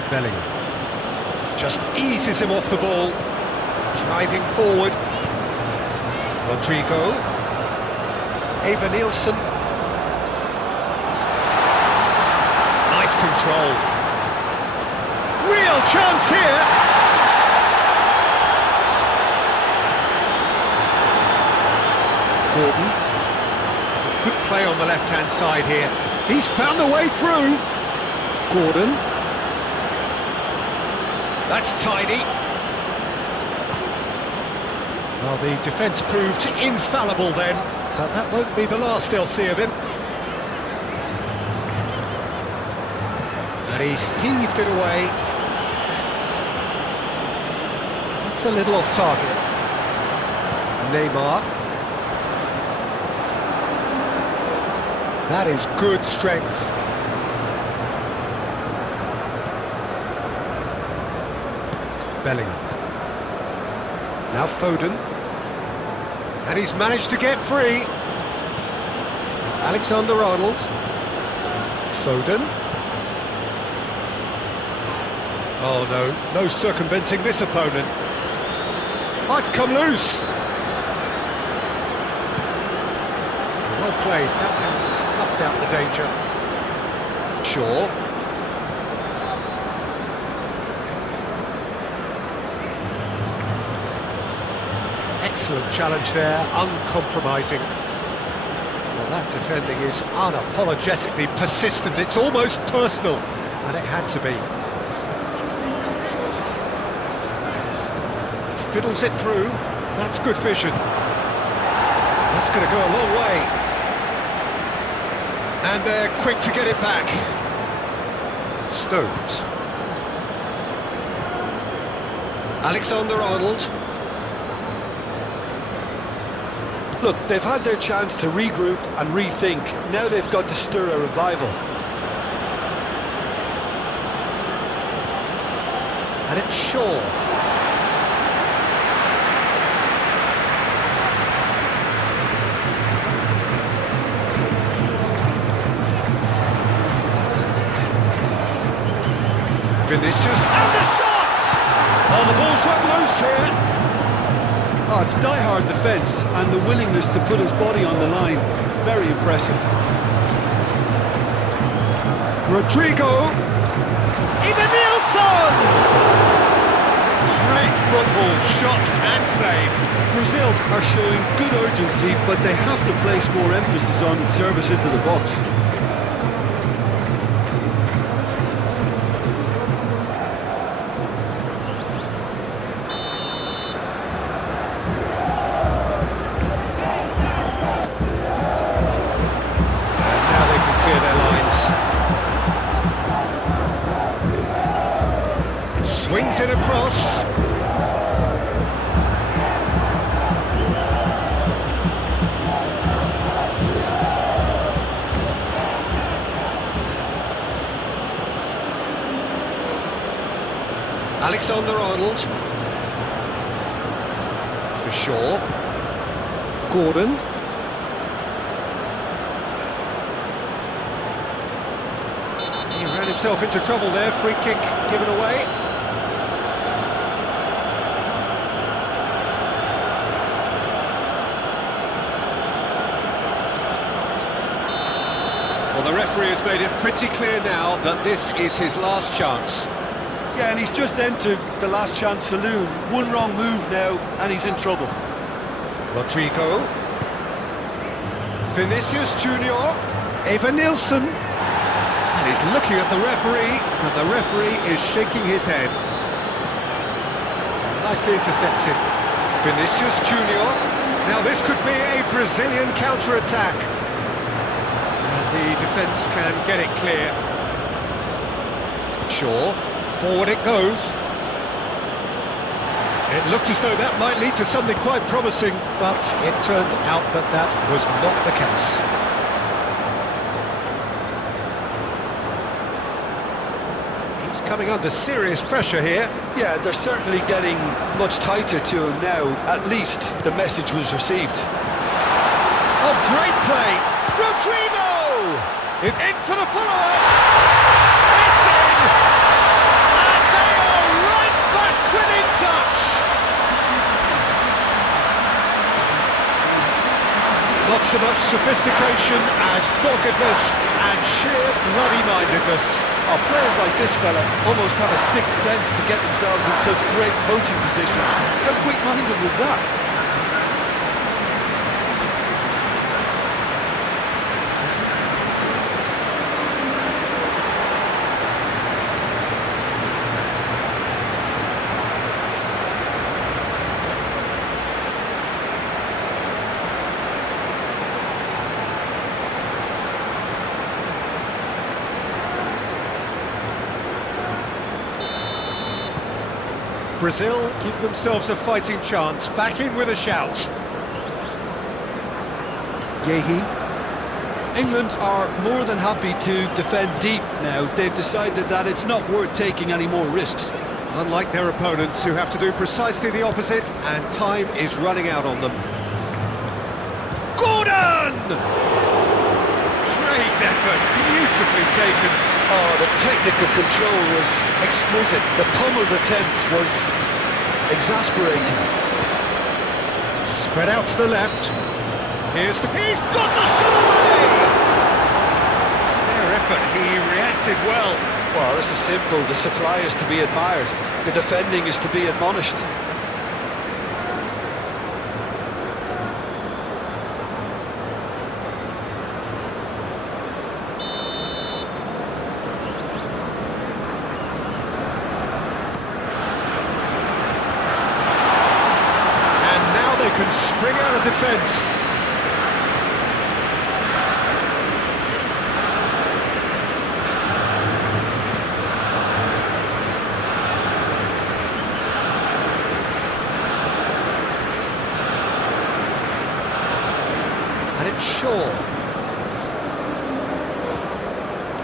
Bellingham. Just eases him off the ball. Driving forward. Rodrigo. Eva Nielsen. Nice control. Real chance here. Gordon. Good play on the left-hand side here. He's found the way through. Gordon. That's tidy. Well, the defence proved infallible then, but that won't be the last they'll see of him. And he's heaved it away. That's a little off target. Neymar. That is good strength. Bellingham. Now Foden. And he's managed to get free. Alexander-Arnold. Foden. Oh no, no circumventing this opponent. Oh, it's come loose. Well played, that has snuffed out the danger. Shaw. Excellent challenge there, uncompromising. Well, that defending is unapologetically persistent, it's almost personal, and it had to be. Fiddles it through, that's good vision. That's going to go a long way. And they're quick to get it back. Stones. Alexander-Arnold. Look, they've had their chance to regroup and rethink. Now they've got to stir a revival. And it's Shaw. Vinicius, and the shot! Oh, the ball's run loose here. Oh, it's die-hard defence and the willingness to put his body on the line. Very impressive. Rodrigo. Evanilson! Great football, shot and save. Brazil are showing good urgency, but they have to place more emphasis on service into the box. Swings it across. Alexander-Arnold. For Shaw. Gordon. He ran himself into trouble there, free kick given away. Well, the referee has made it pretty clear now that this is his last chance. Yeah, and he's just entered the last chance saloon. One wrong move now, and he's in trouble. Rodrigo. Vinicius Junior. Evanilson. And he's looking at the referee, and the referee is shaking his head. Nicely intercepted. Vinicius Junior. Now this could be a Brazilian counter-attack. And the defence can get it clear. Shaw. Forward it goes. It looked as though that might lead to something quite promising, but it turned out that that was not the case. He's coming under serious pressure here. Yeah, they're certainly getting much tighter to him now. At least the message was received. Oh, great play! Rodrigo! In for the follow-up! It's in! And they are right back within touch! Not so much sophistication as doggedness and sheer bloody-mindedness. Oh, players like this fella almost have a sixth sense to get themselves in such great coaching positions. How quick-minded was that? Brazil give themselves a fighting chance, back in with a shout. Yehi. England are more than happy to defend deep now. They've decided that it's not worth taking any more risks. Unlike their opponents, who have to do precisely the opposite, and time is running out on them. Gordon! Great effort, beautifully taken. Oh, the technical control was exquisite. The pummeled attempt was exasperating. Spread out to the left. He's got the shot away! Fair effort, he reacted well. Well, this is simple. The supply is to be admired. The defending is to be admonished. Can spring out of defence. And it's Shaw.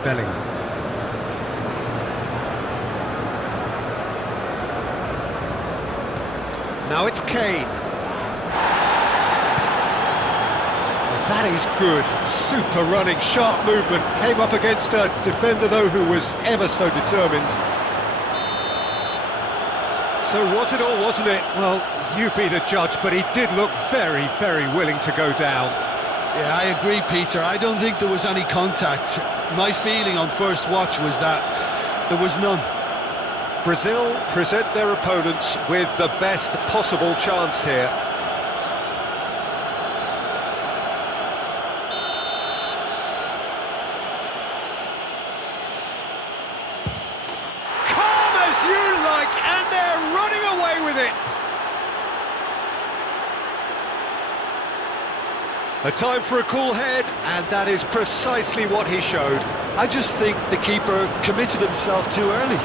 Bellingham. Now it's Kane. That is good, super running, sharp movement, came up against a defender though who was ever so determined. So was it or wasn't it? Well, you be the judge, but he did look very, very willing to go down. Yeah, I agree, Peter. I don't think there was any contact. My feeling on first watch was that there was none. Brazil present their opponents with the best possible chance here. And they're running away with it. A time for a cool head, and that is precisely what he showed. I just think the keeper committed himself too early.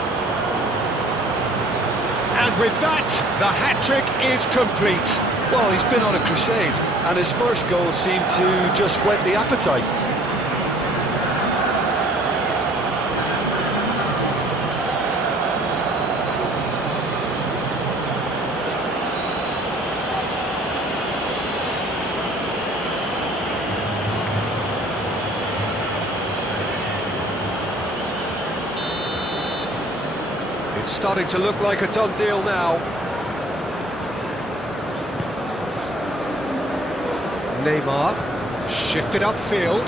And with that, the hat-trick is complete. Well, he's been on a crusade, and his first goal seemed to just whet the appetite. It's starting to look like a done deal now. Neymar, shifted upfield.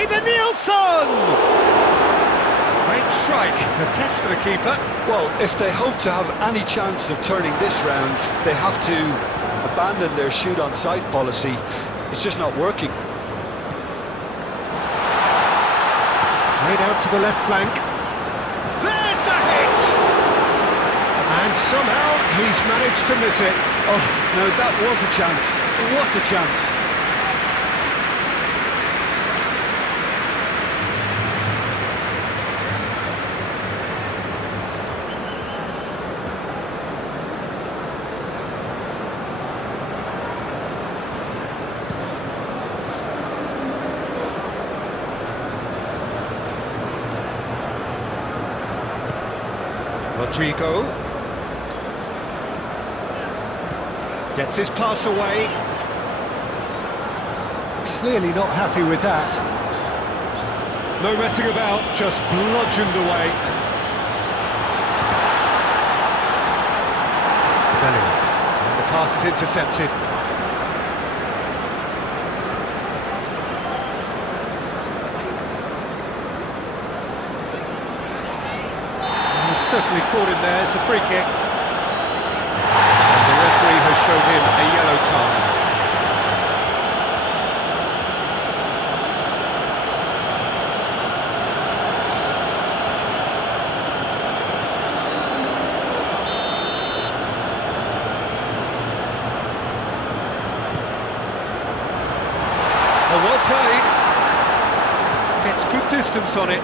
Even Nielsen! Great strike, a test for the keeper. Well, if they hope to have any chance of turning this round, they have to abandon their shoot-on-sight policy. It's just not working. Played out to the left flank. There's the hit! And somehow he's managed to miss it. Oh, no, that was a chance. What a chance. Rodrigo gets his pass away. Clearly not happy with that. No messing about, just bludgeoned away. Bellingham. And the pass is intercepted. certainly caught him there. It's a free kick. And the referee has shown him a yellow card. Oh, well played. Gets good distance on it.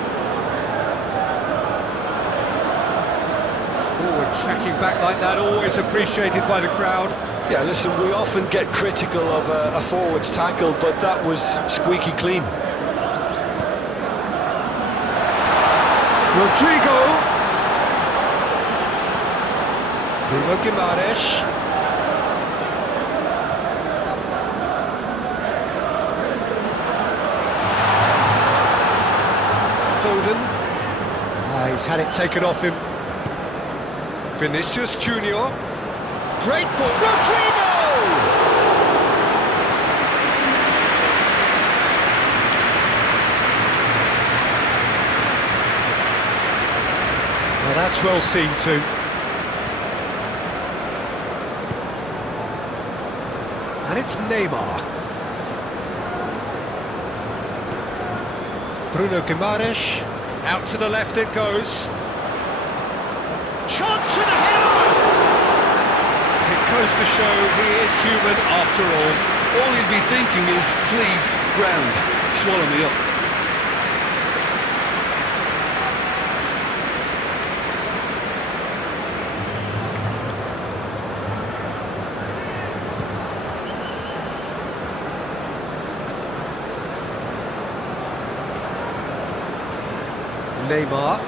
Forward tracking back like that, always appreciated by the crowd. Yeah, listen, we often get critical of a forward's tackle, but that was squeaky clean. Rodrigo. Bruno Guimaraes. Foden. He's had it taken off him. Vinicius Junior. Great ball. Rodrigo! Well, that's well seen too. And it's Neymar. Bruno Guimaraes. Out to the left it goes. Chance and a header! It goes to show he is human after all. All he'd be thinking is, please, ground, swallow me up. Neymar.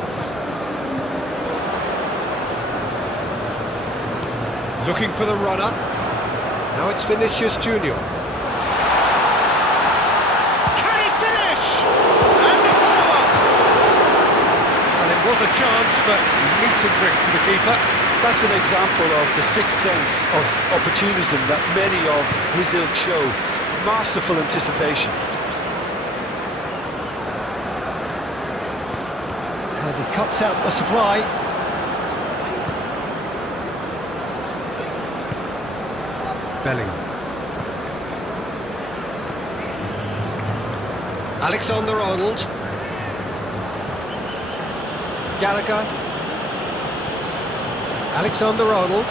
Looking for the runner. Now it's Vinicius Junior. Can he finish? And the follow-up! Well, it was a chance, but meat and drink for the keeper. That's an example of the sixth sense of opportunism that many of his ilk show. Masterful anticipation. And he cuts out the supply. Bellingham. Alexander-Arnold. Gallagher. Alexander-Arnold.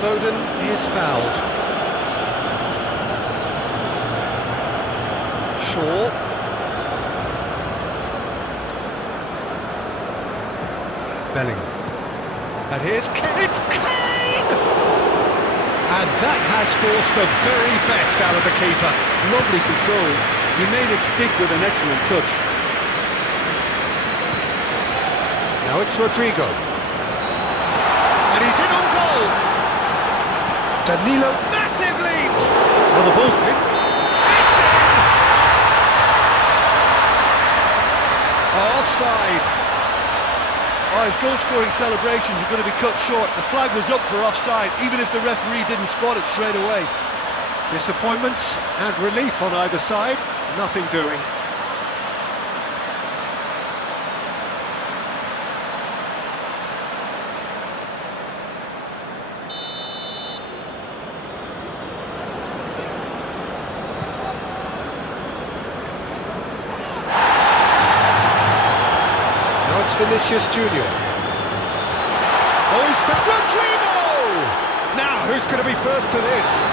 Foden is fouled. Shaw. Bellingham. And here's Kane. It's Kane! And that has forced the very best out of the keeper. Lovely control. He made it stick with an excellent touch. Now it's Rodrigo. And he's in on goal. Danilo, massive lead. On the ball's It's in. Offside. Oh, his goal-scoring celebrations are going to be cut short. The flag was up for offside, even if the referee didn't spot it straight away. Disappointment and relief on either side. Nothing doing. Now it's Vinicius Junior. Oh, he's found Rodrigo! Now, who's going to be first to this?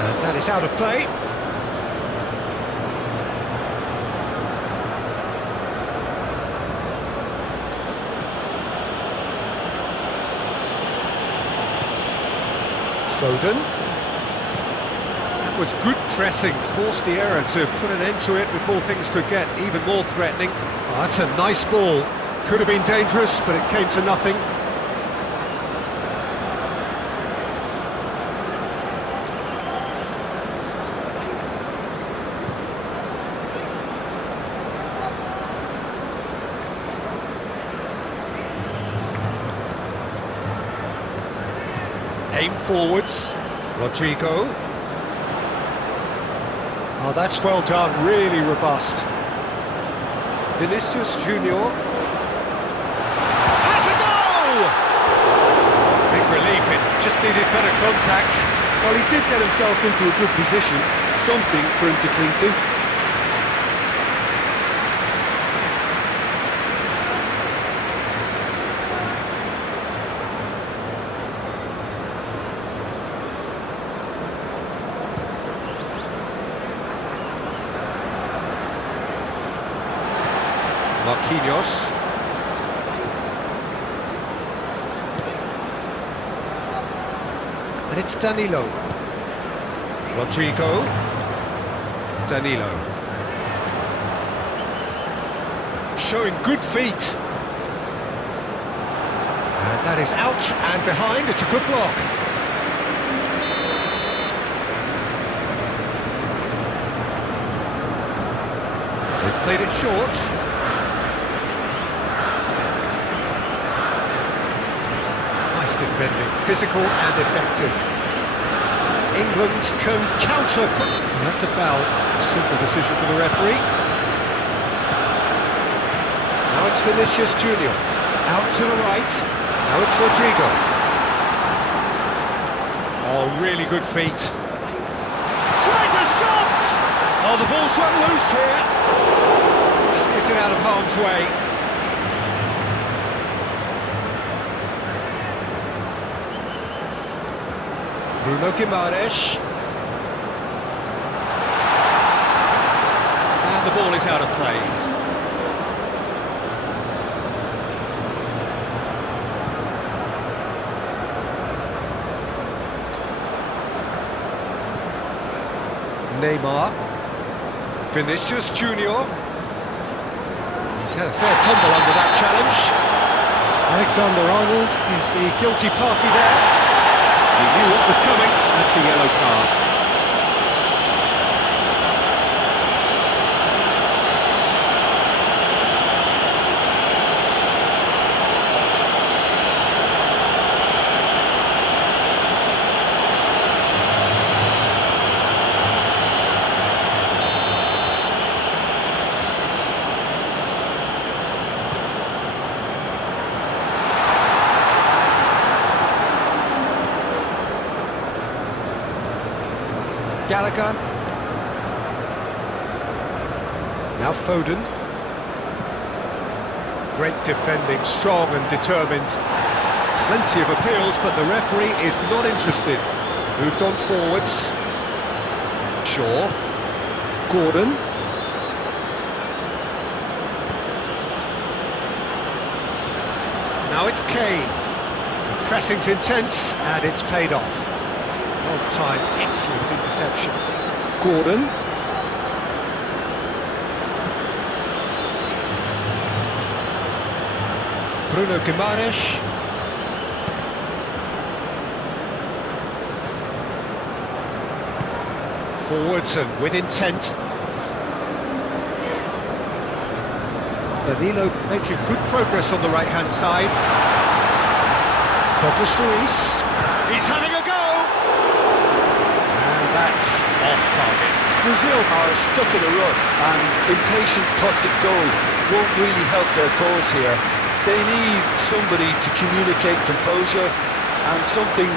And that is out of play. Foden. That was good pressing, forced the error to put an end to it before things could get even more threatening. Oh, that's a nice ball. Could have been dangerous, but it came to nothing. Aim forwards. Rodrigo. Oh, that's well done, really robust. Vinicius Junior. Has a goal! Big relief, it just needed better contact. Well, he did get himself into a good position, something for him to cling to. Marquinhos. And it's Danilo. Rodrigo. Danilo. Showing good feet. And that is out and behind. It's a good block. They've played it short. Nice defending, physical and effective. England can counter. That's a foul. A simple decision for the referee. Now it's Vinicius Junior. Out to the right. Now it's Rodrigo. Oh, really good feet. Tries a shot! Oh, the ball's run loose here. Is it out of harm's way? Bruno Guimaraes. And the ball is out of play. Neymar. Vinicius Junior. He's had a fair tumble under that challenge. Alexander-Arnold is the guilty party there. He knew what was coming. That's a yellow card. Gallagher. Now Foden. Great defending, strong and determined. Plenty of appeals, but the referee is not interested. Moved on forwards. Shaw. Gordon. Now it's Kane. The pressing's intense and it's paid off. On time, excellent interception. Gordon. Bruno Guimaraes. Forwards and with intent. Danilo making good progress on the right-hand side. Douglas Luiz. He's having a go! That's off target. Brazil are stuck in a rut, and impatient putts at goal won't really help their cause here. They need somebody to communicate composure and something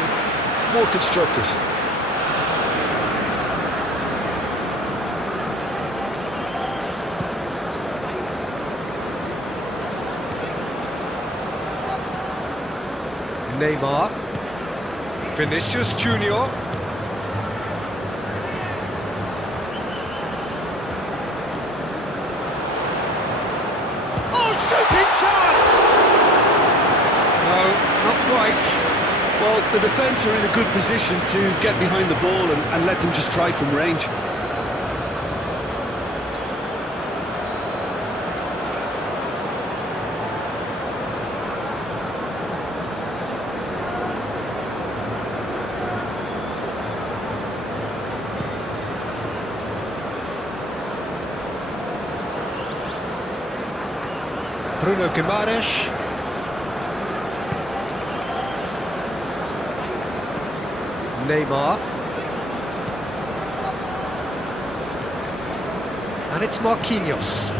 more constructive. Neymar. Vinicius Junior. Shooting chance! No, not quite. Well, the defence are in a good position to get behind the ball and let them just try from range. Bruno Guimaraes. Neymar. And it's Marquinhos.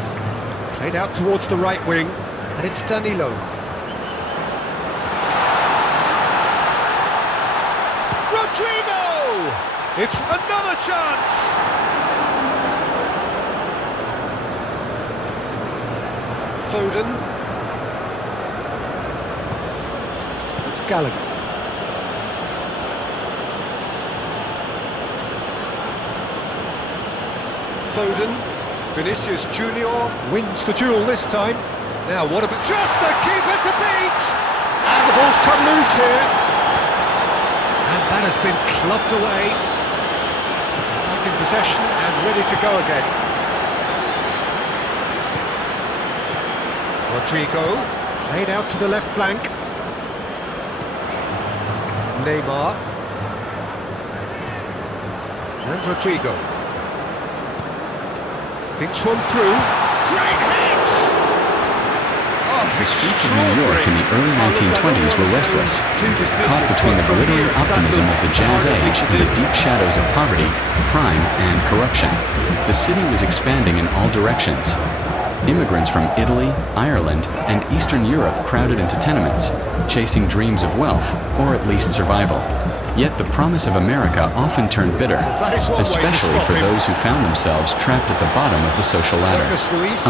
Played out towards the right wing, and it's Danilo. Rodrigo! It's another chance! Foden. It's Gallagher. Foden. Vinicius Junior wins the duel this time. Now what about... Just the keeper to beat! And the ball's come loose here. And that has been clubbed away. Back in possession and ready to go again. Rodrigo, played out to the left flank. Neymar. And Rodrigo. Thinks one through. Great hit! The streets of New York in the early 1920s were restless, caught between the glittering optimism of the Jazz Age and the deep shadows of poverty, crime, and corruption. The city was expanding in all directions. Immigrants from Italy, Ireland, and Eastern Europe crowded into tenements, chasing dreams of wealth, or at least survival. Yet the promise of America often turned bitter, especially for those who found themselves trapped at the bottom of the social ladder.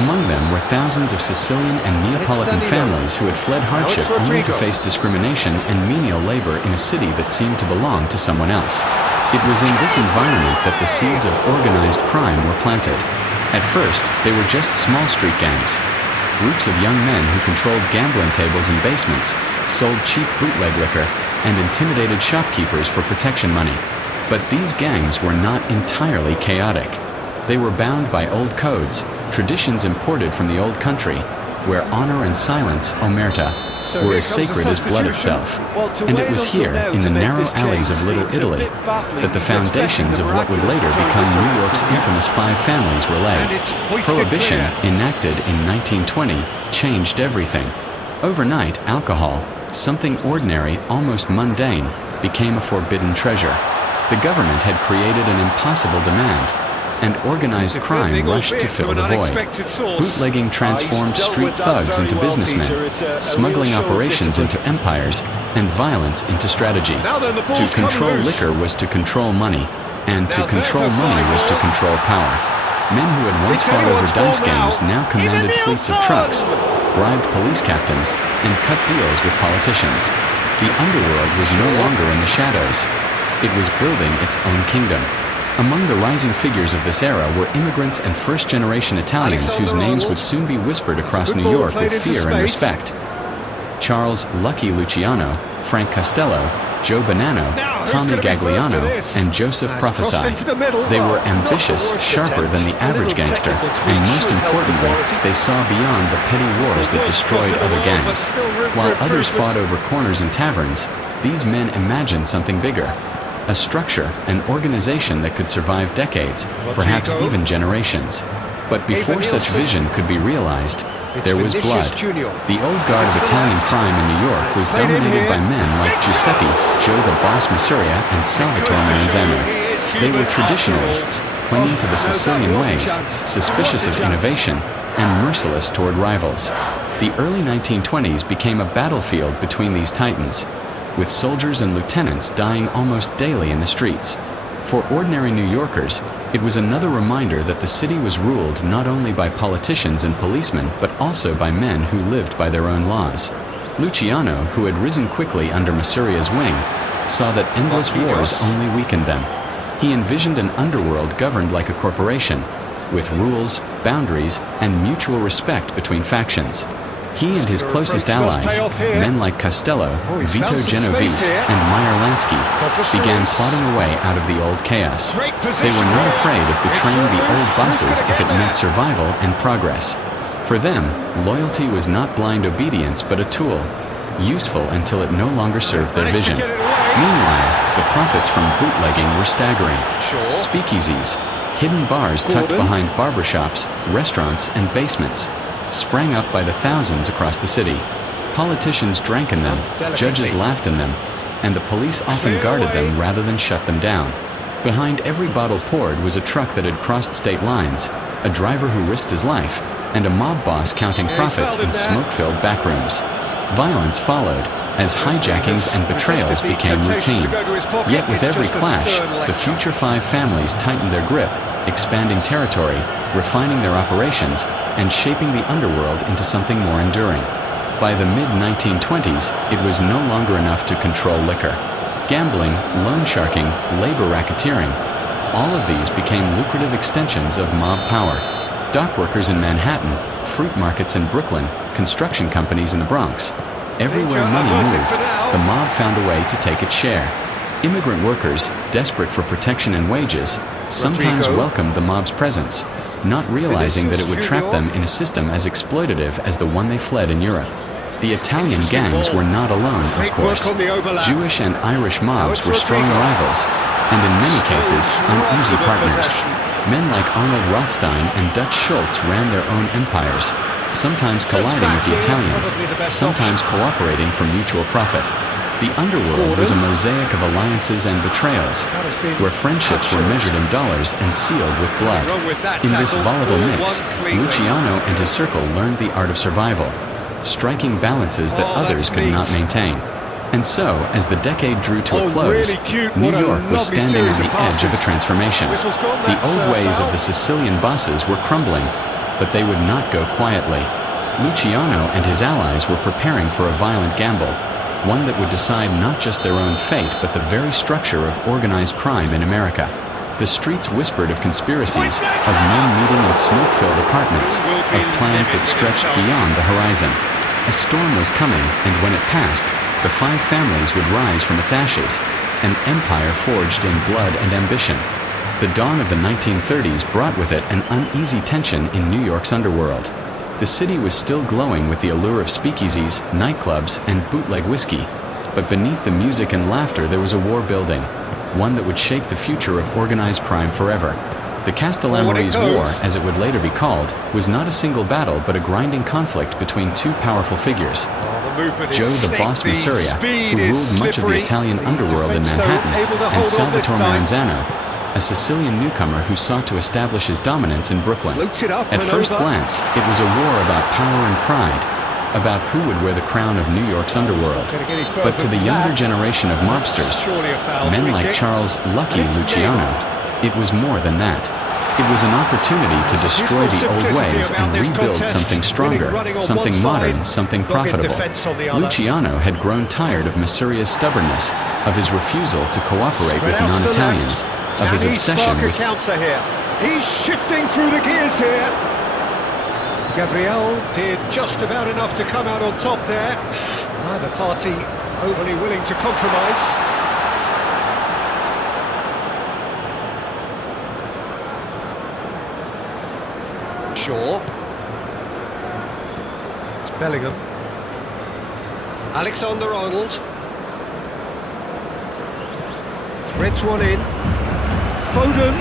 Among them were thousands of Sicilian and Neapolitan families who had fled hardship only to face discrimination and menial labor in a city that seemed to belong to someone else. It was in this environment that the seeds of organized crime were planted. At first, they were just small street gangs. Groups of young men who controlled gambling tables and basements, sold cheap bootleg liquor, and intimidated shopkeepers for protection money. But these gangs were not entirely chaotic. They were bound by old codes, traditions imported from the old country, where honor and silence, omerta, were as sacred as blood itself. And it was here, in the narrow alleys of Little Italy, that the foundations of what would later become New York's infamous Five Families were laid. Prohibition, enacted in 1920, changed everything. Overnight, alcohol, something ordinary, almost mundane, became a forbidden treasure. The government had created an impossible demand, and organized crime rushed to fill the void. Bootlegging transformed street thugs into businessmen, smuggling operations into empires, and violence into strategy. To control liquor was to control money, and to control money was to control power. Men who had once fought over dice games now commanded fleets of trucks, bribed police captains, and cut deals with politicians. The underworld was no longer in the shadows. It was building its own kingdom. Among the rising figures of this era were immigrants and first-generation Italians whose names would soon be whispered across New York with fear and respect. Charles Lucky Luciano, Frank Costello, Joe Bonanno, Tommy Gagliano, and Joseph Prophesy. They were ambitious, sharper than the average gangster, and most importantly, they saw beyond the petty wars that destroyed other gangs. While others fought over corners and taverns, these men imagined something bigger. A structure, an organization that could survive decades, perhaps even generations. But before such vision could be realized, there was blood. The old guard of Italian crime in New York was dominated by men like Giuseppe, Joe the Boss Masuria, and Salvatore Maranzano. They were traditionalists, clinging to the Sicilian ways, suspicious of innovation, and merciless toward rivals. The early 1920s became a battlefield between these titans, with soldiers and lieutenants dying almost daily in the streets. For ordinary New Yorkers, it was another reminder that the city was ruled not only by politicians and policemen, but also by men who lived by their own laws. Luciano, who had risen quickly under Masuria's wing, saw that endless wars only weakened them. He envisioned an underworld governed like a corporation, with rules, boundaries, and mutual respect between factions. He and his closest allies, men like Costello, Vito Genovese, and Meyer Lansky, began plotting a way out of the old chaos. They were not afraid of betraying the old bosses if it meant survival and progress. For them, loyalty was not blind obedience but a tool, useful until it no longer served their vision. Meanwhile, the profits from bootlegging were staggering. Speakeasies, hidden bars tucked behind barbershops, restaurants, and basements, sprang up by the thousands across the city. Politicians drank in them, judges laughed in them, and the police often guarded them rather than shut them down. Behind every bottle poured was a truck that had crossed state lines, a driver who risked his life, and a mob boss counting profits in smoke-filled backrooms. Violence followed, as hijackings and betrayals became routine. Yet with every clash, the future five families tightened their grip, expanding territory, refining their operations, and shaping the underworld into something more enduring. By the mid-1920s, it was no longer enough to control liquor. Gambling, loan sharking, labor racketeering, all of these became lucrative extensions of mob power. Dock workers in Manhattan, fruit markets in Brooklyn, construction companies in the Bronx. Everywhere money moved, the mob found a way to take its share. Immigrant workers, desperate for protection and wages, sometimes welcomed the mob's presence, not realizing that it would trap them in a system as exploitative as the one they fled in Europe. The Italian gangs were not alone, of course. Jewish and Irish mobs were strong rivals, and in many cases, uneasy partners. Men like Arnold Rothstein and Dutch Schultz ran their own empires, sometimes colliding with the Italians, sometimes cooperating for mutual profit. The underworld was a mosaic of alliances and betrayals, where friendships were measured in dollars and sealed with blood. In this volatile mix, Luciano and his circle learned the art of survival, striking balances that others could not maintain. And so, as the decade drew to a close, New York was standing on the edge of a transformation. The old ways of the Sicilian bosses were crumbling, but they would not go quietly. Luciano and his allies were preparing for a violent gamble, one that would decide not just their own fate, but the very structure of organized crime in America. The streets whispered of conspiracies, of men meeting in smoke-filled apartments, of plans that stretched beyond the horizon. A storm was coming, and when it passed, the five families would rise from its ashes, an empire forged in blood and ambition. The dawn of the 1930s brought with it an uneasy tension in New York's underworld. The city was still glowing with the allure of speakeasies, nightclubs, and bootleg whiskey, but beneath the music and laughter there was a war building, one that would shape the future of organized crime forever. The Castellammarese War, as it would later be called, was not a single battle but a grinding conflict between two powerful figures. Joe the Boss Masuria, who ruled much of the Italian underworld in Manhattan, and Salvatore Maranzano, a Sicilian newcomer who sought to establish his dominance in Brooklyn. At first glance, it was a war about power and pride, about who would wear the crown of New York's underworld. But to the younger generation of mobsters, men like Charles "Lucky" Luciano, it was more than that. It was an opportunity to destroy the old ways and rebuild something stronger, something modern, something profitable. Luciano had grown tired of Masuria's stubbornness, of his refusal to cooperate with non-Italians, of his obsession with... He's shifting through the gears here. Gabriel did just about enough to come out on top there. Neither party overly willing to compromise. Shaw. It's Bellingham. Alexander-Arnold. Threads one in. Foden.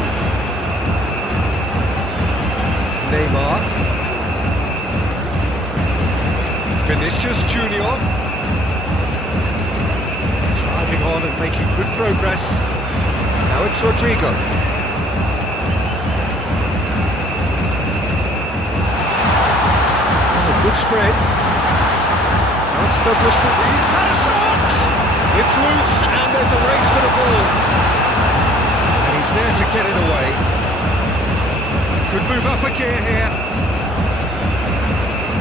Neymar. Vinicius Junior. Driving on and making good progress. Now it's Rodrigo. Good spread. Now it's Douglas Luiz. Had a shot! It's loose and there's a race for the ball. And he's there to get it away. Could move up a gear here.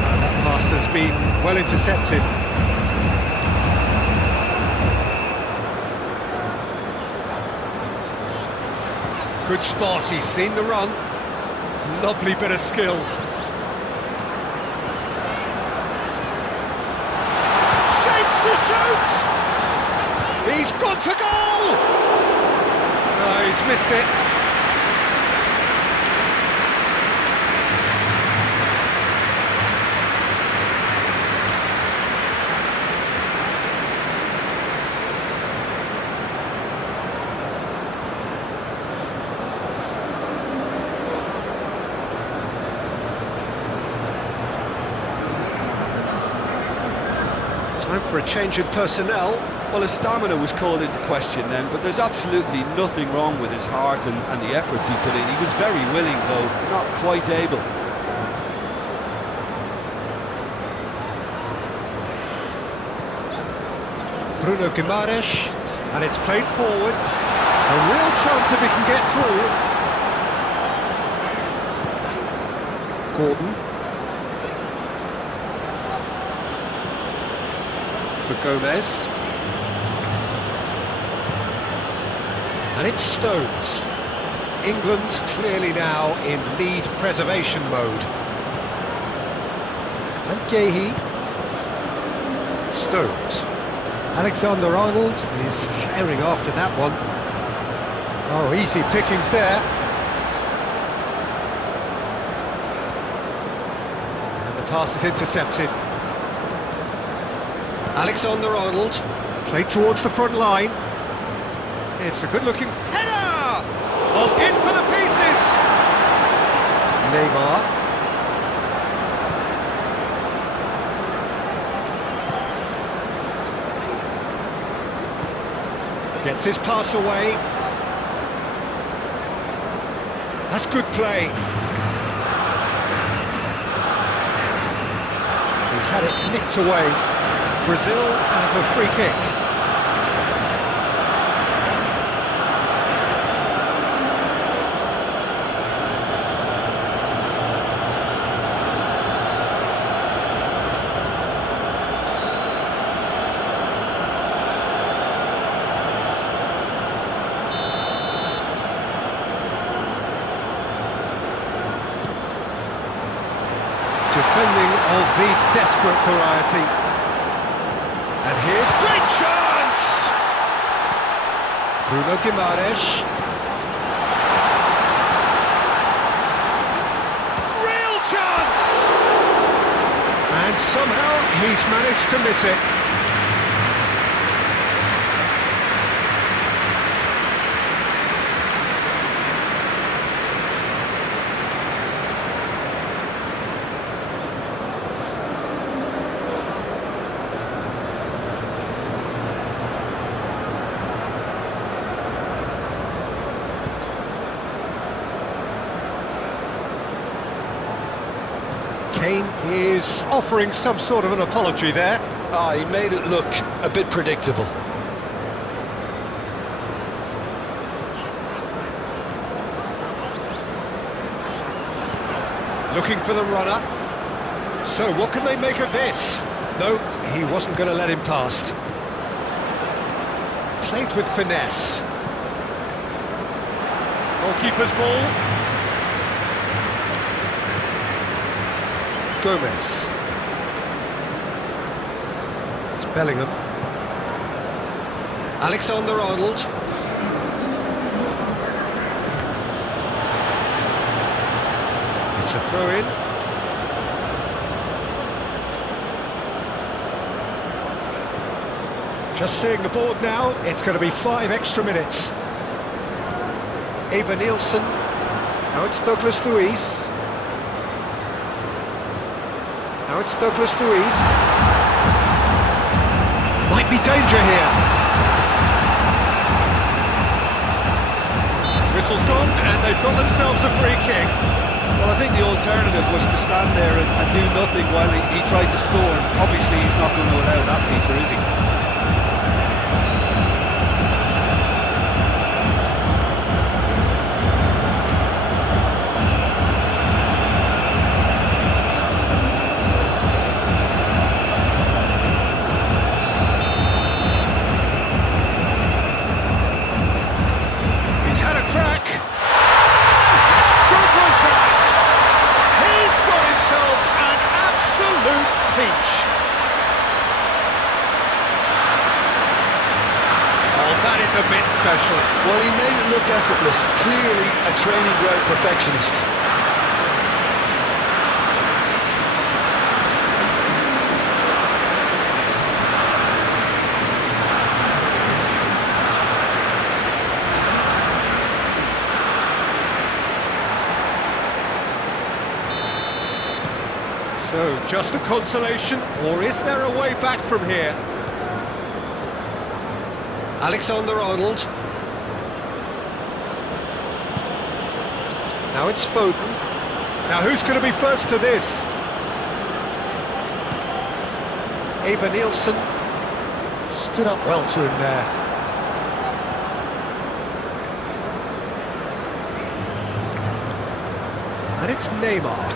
And that pass has been well intercepted. Good spot, he's seen the run. Lovely bit of skill. To shoot! He's gone for goal! No, he's missed it. Time for a change in personnel. Well, his stamina was called into question then, but there's absolutely nothing wrong with his heart and the efforts he put in. He was very willing, though not quite able. Bruno Guimaraes, and it's played forward. A real chance if he can get through. Gordon. For Gomez. And it's Stones. England clearly now in lead preservation mode. And Gahey. Stones. Alexander-Arnold is herring after that one. Oh, easy pickings there. And the pass is intercepted. Alexander-Arnold, played towards the front line. It's a good-looking header! Oh, in for the pieces! Neymar. Gets his pass away. That's good play. He's had it nicked away. Brazil have a free kick. Defending of the desperate variety. And here's great chance! Bruno Guimaraes. Real chance! And somehow he's managed to miss it. Kane is offering some sort of an apology there. He made it look a bit predictable. Looking for the runner. So what can they make of this? No, he wasn't going to let him past. Played with finesse. Goalkeeper's ball. Gomez. It's Bellingham. Alexander-Arnold. It's a throw-in. Just seeing the board now, it's going to be 5 extra minutes. Eva Nielsen. Now it's Douglas Luiz. Now it's Douglas Luiz. Might be danger here. Whistle's gone, and they've got themselves a free kick. Well, I think the alternative was to stand there and do nothing while he tried to score. Obviously, he's not going to allow that, Peter, is he? A bit special. Well, he made it look effortless. Clearly a training ground perfectionist. So, just a consolation, or is there a way back from here? Alexander-Arnold. Now it's Foden. Now who's going to be first to this? Eva Nielsen stood up well to him there. And it's Neymar.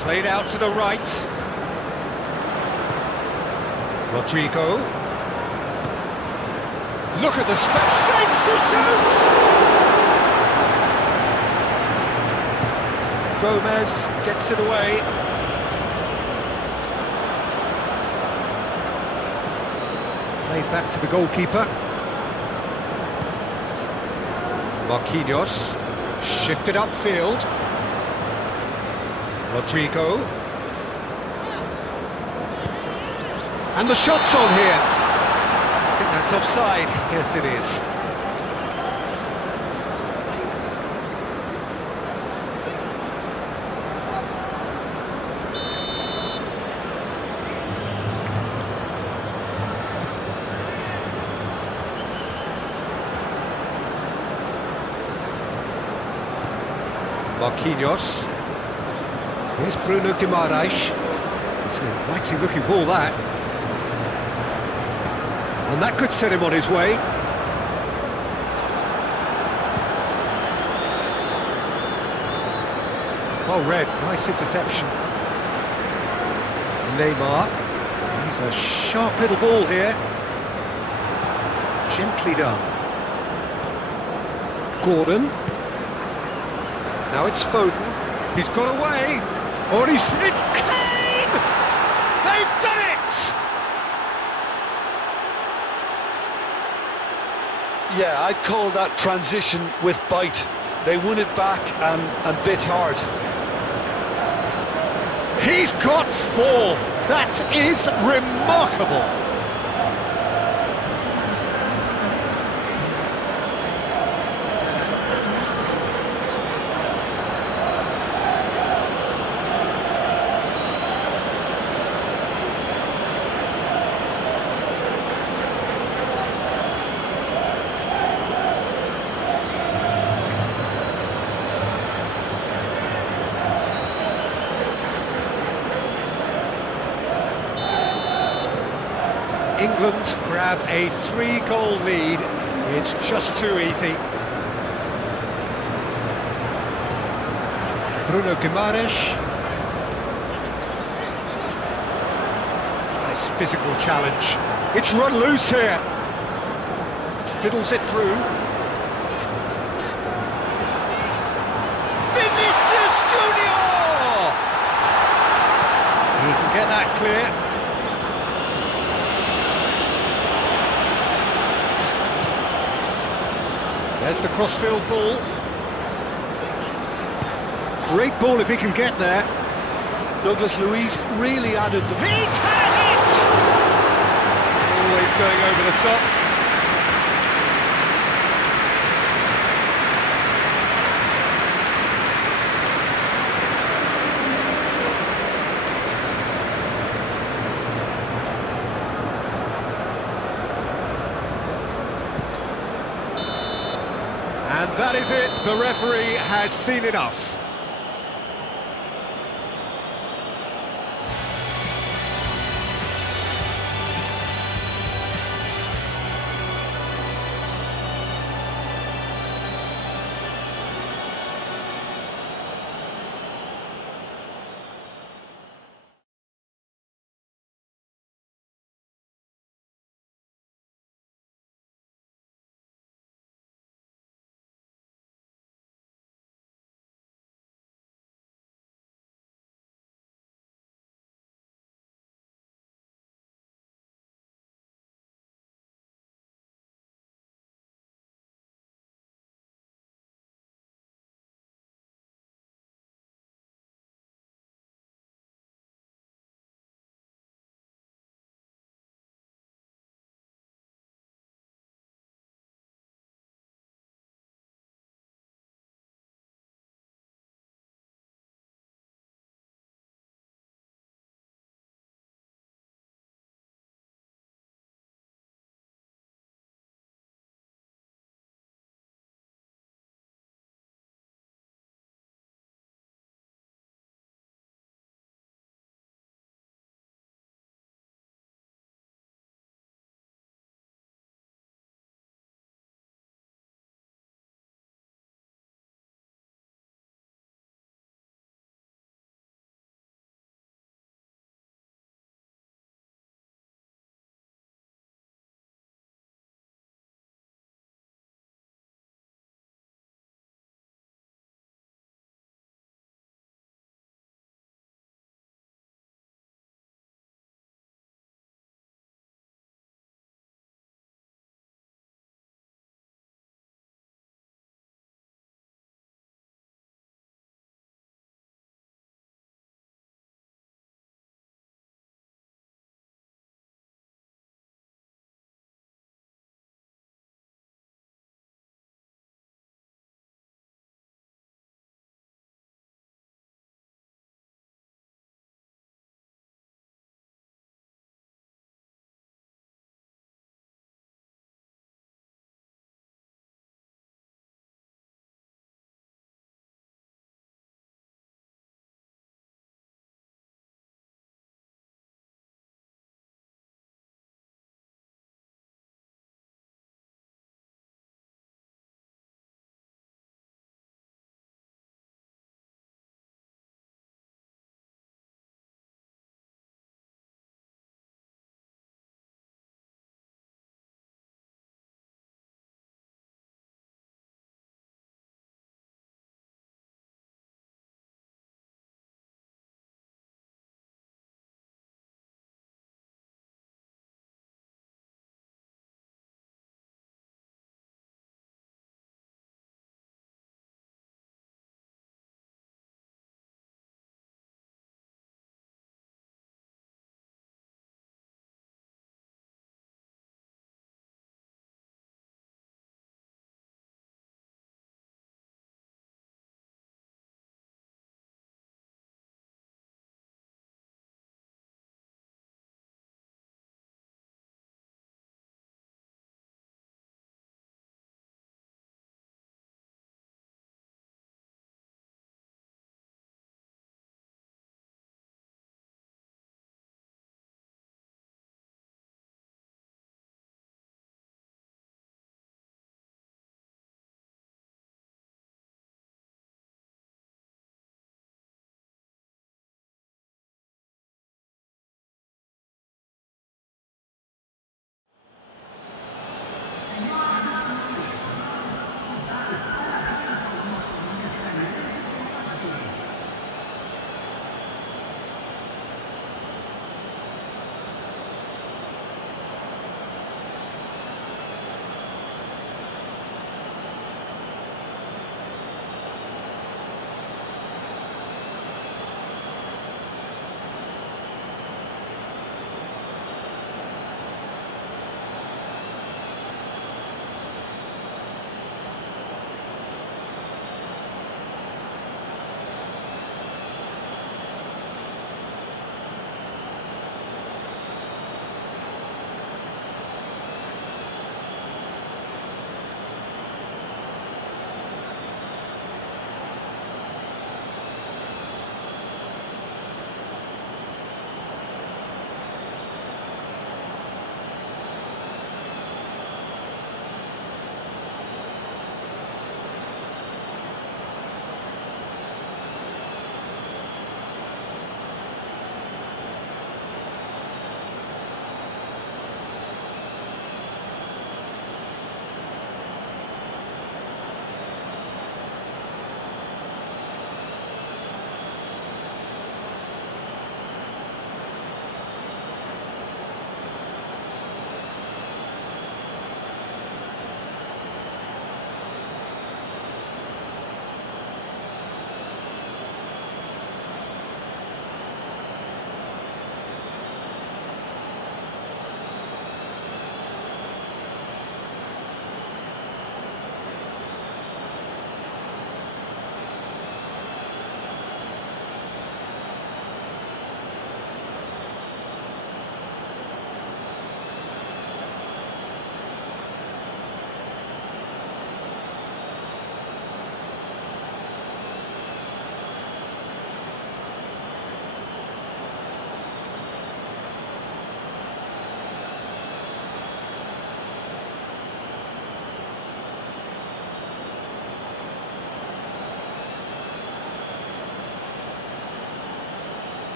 Played out to the right. Rodrigo. Look at the shapes to shoot! Gomez gets it away. Played back to the goalkeeper. Marquinhos. Shifted upfield. Rodrigo. And the shot's on here. I think that's offside. Yes, it is. Marquinhos. Here's Bruno Guimaraes. It's an inviting looking ball, that. And that could set him on his way. Well read, nice interception. Neymar. He's a sharp little ball here. Gently done. Gordon. Now it's Foden. He's got away. Oh, it's Kane! They've done it! Yeah, I'd call that transition with bite. They won it back and bit hard. He's got 4. That is remarkable. England grab a 3-goal lead. It's just too easy. Bruno Guimaraes. Nice physical challenge. It's run loose here. Fiddles it through. Vinicius Junior! He can get that clear. There's the crossfield ball. Great ball if he can get there. Douglas Luiz really added the... He's had it! Always going over the top. And that is it. The referee has seen enough.